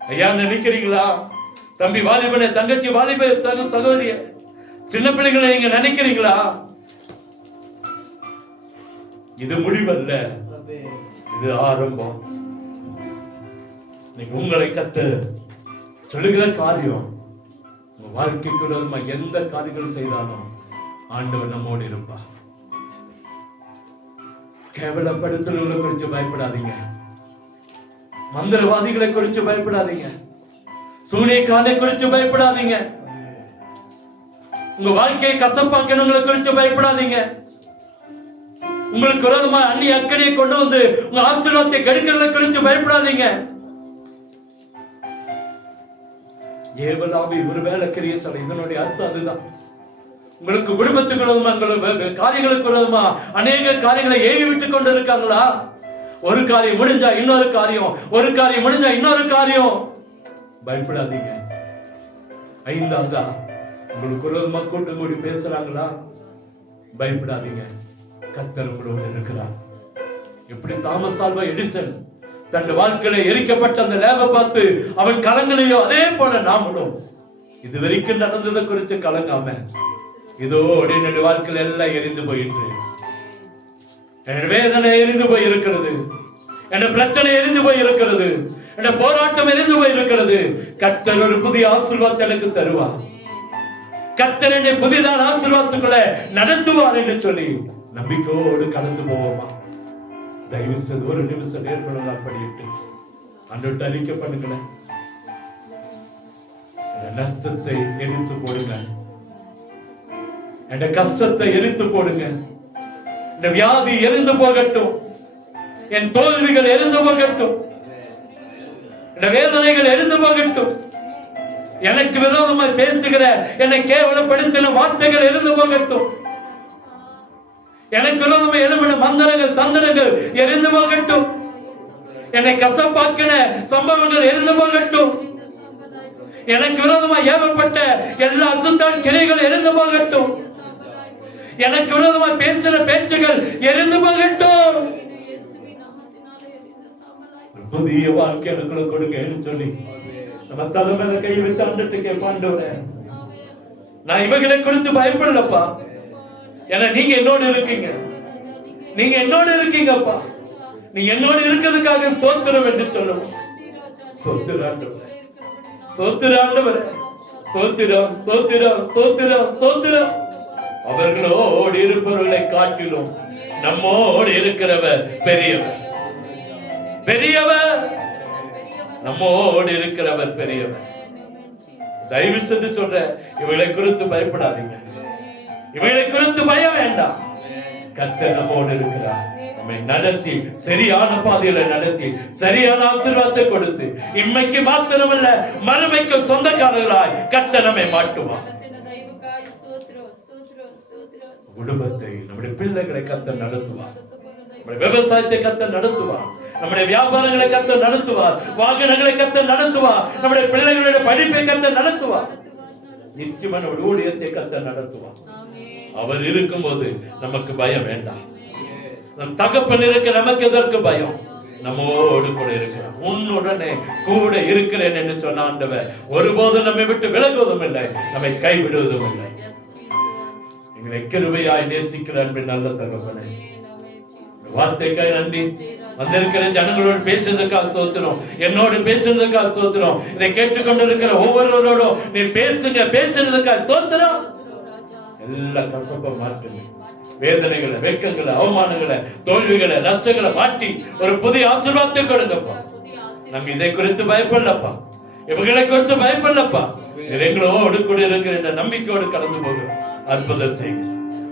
ஐயா நினைக்கிறீங்களா? தம்பி வாலிபனே, தங்கச்சி வாலிப சகோதரிய, சின்ன பிள்ளைகளை நீங்க நினைக்கிறீங்களா? இது முடிவல்ல, இது ஆரம்பம். நீங்க உங்களை கத்து சொல்லுகிற காரியம், உங்க வாழ்க்கைக்கு விரோதமா எந்த காரியங்கள் செய்தாலும் ஆண்டவர் நம்மோடு இருப்பா. கேவலப்படுத்தல்களை குறித்து பயப்படாதீங்க, மந்திரவாதிகளை குறித்து பயப்படாதீங்க, சூனியக்காரனை குறித்து பயப்படாதீங்க, உங்க வாழ்க்கையை கசப்பாக்கணுங்களை குறித்து பயப்படாதீங்க, உங்களுக்கு விரோதமா அந்நிய அக்கறையை கொண்டு வந்து உங்க ஆசீர்வாதத்தை கெடுக்கிறத குறித்து பயப்படாதீங்க. ஏவலாவி ஒருவேளை கிரியேசன், இதனுடைய அர்த்தம் அதுதான். உங்களுக்கு குடும்பத்துக்கு விரோதமா, காரியங்களுக்கு விரோதமா அநேக காரியங்களை ஏவி விட்டுக் கொண்டு இருக்காங்களா? ஒரு காரியம் முடிஞ்சா இன்னொரு காரியம், ஒரு காரியம் முடிஞ்சா இன்னொரு காரியம். பயப்படாதீங்க. ஐந்தாவதா, உங்களுக்கு விரோதமா கூட்டம் கூடி பேசுறாங்களா? பயப்படாதீங்க, கர்த்தர் உங்களோடு இருக்கிறார். எப்படி தாமஸ் ஆல்வா எடிசன் தன் வாழ்க்கையில எரிக்கப்பட்ட அந்த லேப பார்த்து அவன் கலங்கலையோ, அதே போல நாமளும் இது வரைக்கும் நடந்ததை குறித்து கலங்காம, இதோ என்னுடைய வாழ்க்கையில எல்லாம் எரிந்து போயிட்டு, என் வேதனை எரிந்து போய் இருக்கிறது, என் பிரச்சனை எரிந்து போய் இருக்கிறது, என் போராட்டம் எரிந்து போய் இருக்கிறது, கர்த்தர் ஒரு புதிய ஆசீர்வாதத்தை எனக்கு தருவார், கர்த்தர் என்னை புதிதான ஆசீர்வாதத்துக்குள்ள நடத்துவார் என்று சொல்லி நம்பிக்கையோடு கடந்து போவோமா? தயவு செய்து ஒரு நிமிஷம் நேர்மனதா படிட்டு ஆண்டவர்ட்ட அறிக்கை பண்ணுங்களேன். நஷ்டத்தை எரித்து போடுங்க, என் கஷ்டத்தை எரித்து போடுங்க, இந்த வியாதி எரிந்து போகட்டும், என் தோல்விகள் எரிந்து போகட்டும், இந்த வேதனைகள் எரிந்து போகட்டும், எனக்கு விரோதமாய் பேசுகிற, என்னை கேவலப்படுத்தின வார்த்தைகள் எரிந்து போகட்டும், எனக்கு விரோதமாக எழுப்பின மந்திரங்கள் தந்திரங்கள் எரிந்து போகட்டும், என்னை கசப்பாக்கின சம்பவங்கள் எரிந்து போகட்டும், எனக்கு விரோதமாக ஏவப்பட்ட எல்லா அசுத்தான் கிளைகள் எரிந்து போகட்டும், எனக்கு விரோதமாக பேசுகிற பேச்சுகள் எரிந்து போகட்டும். புதிய வாழ்க்கை எனக்கு கொடுங்க சொல்லி நம்ம தலைமையில கை வச்சு ஆண்டுட்டு கேட்பாண்டவரே, நான் இவைகளை குறித்து பயப்படலப்பா, ஏன்னா நீங்க என்னோடு இருக்கீங்க, நீங்க என்னோடு இருக்கீங்கப்பா, நீங்க என்னோடு இருக்கிறதுக்காக ஸ்தோத்திரம் என்று சொல்லுவோம். ஸ்தோத்திரம் ஸ்தோத்திரம் ஸ்தோத்திரம் ஸ்தோத்திரம் ஸ்தோத்திரம் ஸ்தோத்திரம். அவர்களோடு இருப்பவர்களை காட்டிலும் நம்மோடு இருக்கிறவர் பெரியவர், பெரியவர், நம்மோடு இருக்கிறவர் பெரியவர். தயவு செய்து சொல்ற, இவளை குறித்து பயப்படாதீங்க, இவளை குறித்து பயம் வேண்டாம். கர்த்தர் நம்மோடு இருக்கிறார், நம்மை நடத்தி சரியான பாதையில நடத்தி சரியான ஆசீர்வாதத்தை கொடுத்து இம்மைக்கு மாத்திரமல்ல மறுமைக்கு சொந்தக்காரர்களாய் கர்த்தர் நம்மை மாட்டுவார். குடும்பத்தை, நம்முடைய பிள்ளைகளை கர்த்தர் நடத்துவார். நம்முடைய விவசாயத்தை கர்த்தர் நடத்துவார். நம்முடைய வியாபாரங்களை கர்த்தர் நடத்துவார். வாகனங்களை கர்த்தர் நடத்துவார். நம்முடைய பிள்ளைகளுடைய படிப்பை கர்த்தர் நடத்துவார். நிச்சயமா நம்முடைய ஊழியத்தை கர்த்தர் நடத்துவார். அவர் இருக்கும்போது நமக்கு பயம் வேண்டாம். நம் தகப்பன் இருக்க நமக்கு எதற்கு பயம்? நம்மோடு கூட இருக்கிறார். உன்னுடனே கூட இருக்கிறேன் என்று சொன்ன ஆண்டவர் ஒருபோதும் நம்மை விட்டு விலகுவதும் இல்லை, நம்மை கைவிடுவதும் இல்லை. எங்களை கிருபையாய் நேசிக்கிற அன்பின் நல்ல தகப்பனே, வார்த்தைக்காய் நன்றி. வந்திருக்கிற ஜனங்களோடு பேசுறதுக்காக ஸ்தோத்திரம், என்னோடு பேசுறதுக்காக ஸ்தோத்திரம், இதை கேட்டுக்கொண்டிருக்கிற ஒவ்வொருவரோடும் நீ பேசுறதுக்காக ஸ்தோத்திரம். எல்லா கசப்பை மாற்றுங்க, வேதனைகளை, வெட்கங்களை, அவமானங்களை, தோல்விகளை, நஷ்டங்களை மாற்றி ஒரு புதிய ஆசீர்வாதத்தை கொடுங்கப்பா. நாங்க இதை குறித்து பயப்படலப்பா, இவர்களை குறித்து பயப்படலப்பா. எங்களோடு கூட இருக்கிற இந்த நம்பிக்கையோடு கடந்து போகிறோம். அற்புதம் செய்யுங்க.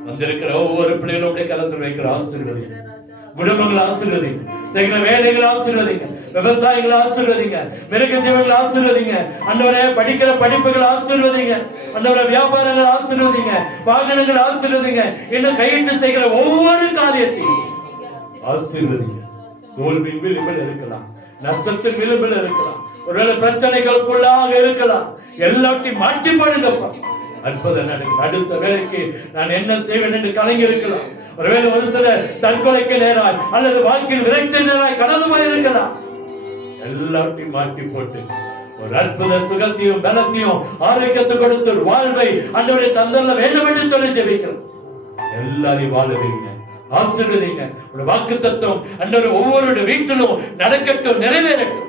வந்திருக்கிற ஒவ்வொரு பிள்ளைகளுடைய கலந்து வைக்கிற ஆசீர்வதிங்க, குடும்பங்களை ஆசீர்வதிங்க, செய்கிற வேலைகளை ஆசீர்வதிங்க, விவசாயிகளை ஆசீர்வதிங்க, மிருக ஜீவங்களை ஆசீர்வதிங்க. ஆண்டவரே, படிக்கிற படிப்புகளை ஆசீர்வதிங்க. ஆண்டவரே, வியாபாரங்களை ஆசீர்வதிங்க, வாகனங்களை ஆசீர்வதிங்க. இன்னும் கையிட்டு செய்கிற ஒவ்வொரு காரியத்தையும் ஆசீர்வதிங்க. தோல்வி விளிம்பில் இருக்கலாம், நஷ்டத்தின் விளிம்பில் இருக்கலாம், ஒருவேளை பிரச்சனைகளுக்குள்ளாக இருக்கலாம், எல்லாத்தையும் மாற்றி பாடுங்கப்பா. அற்புதம் நடக்கும். அடுத்த வேலைக்கு நான் என்ன செய்வேன் என்று கலங்கி இருக்கலாம். ஒருவேளை ஒரு சில தற்கொலைக்கு நேராய் அல்லது வாழ்க்கையில் விரைத்த நேராய் கடந்து போயிருக்கலாம். எல்லாத்தையும் மாற்றி போட்டு ஒரு அற்புத சுகத்தையும் பலத்தையும் ஆரோக்கியத்தை கொடுத்து ஒரு வாழ்வை ஆண்டவரே தந்தல்ல வேண்டும் என்று சொல்லி ஜெபிக்கிறோம். எல்லாரையும் வாழ வைங்க, ஆசீர்வதிங்க. ஒரு வாக்கு தத்துவம் ஆண்டவரே ஒவ்வொருடைய வீட்டிலும் நடக்கட்டும், நிறைவேறட்டும்.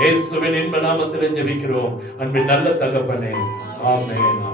இயேசுவின் இன்ப நாமத்திலே ஜெபிக்கிறோம் அன்பின் நல்ல தகப்பனே. ஆமென்.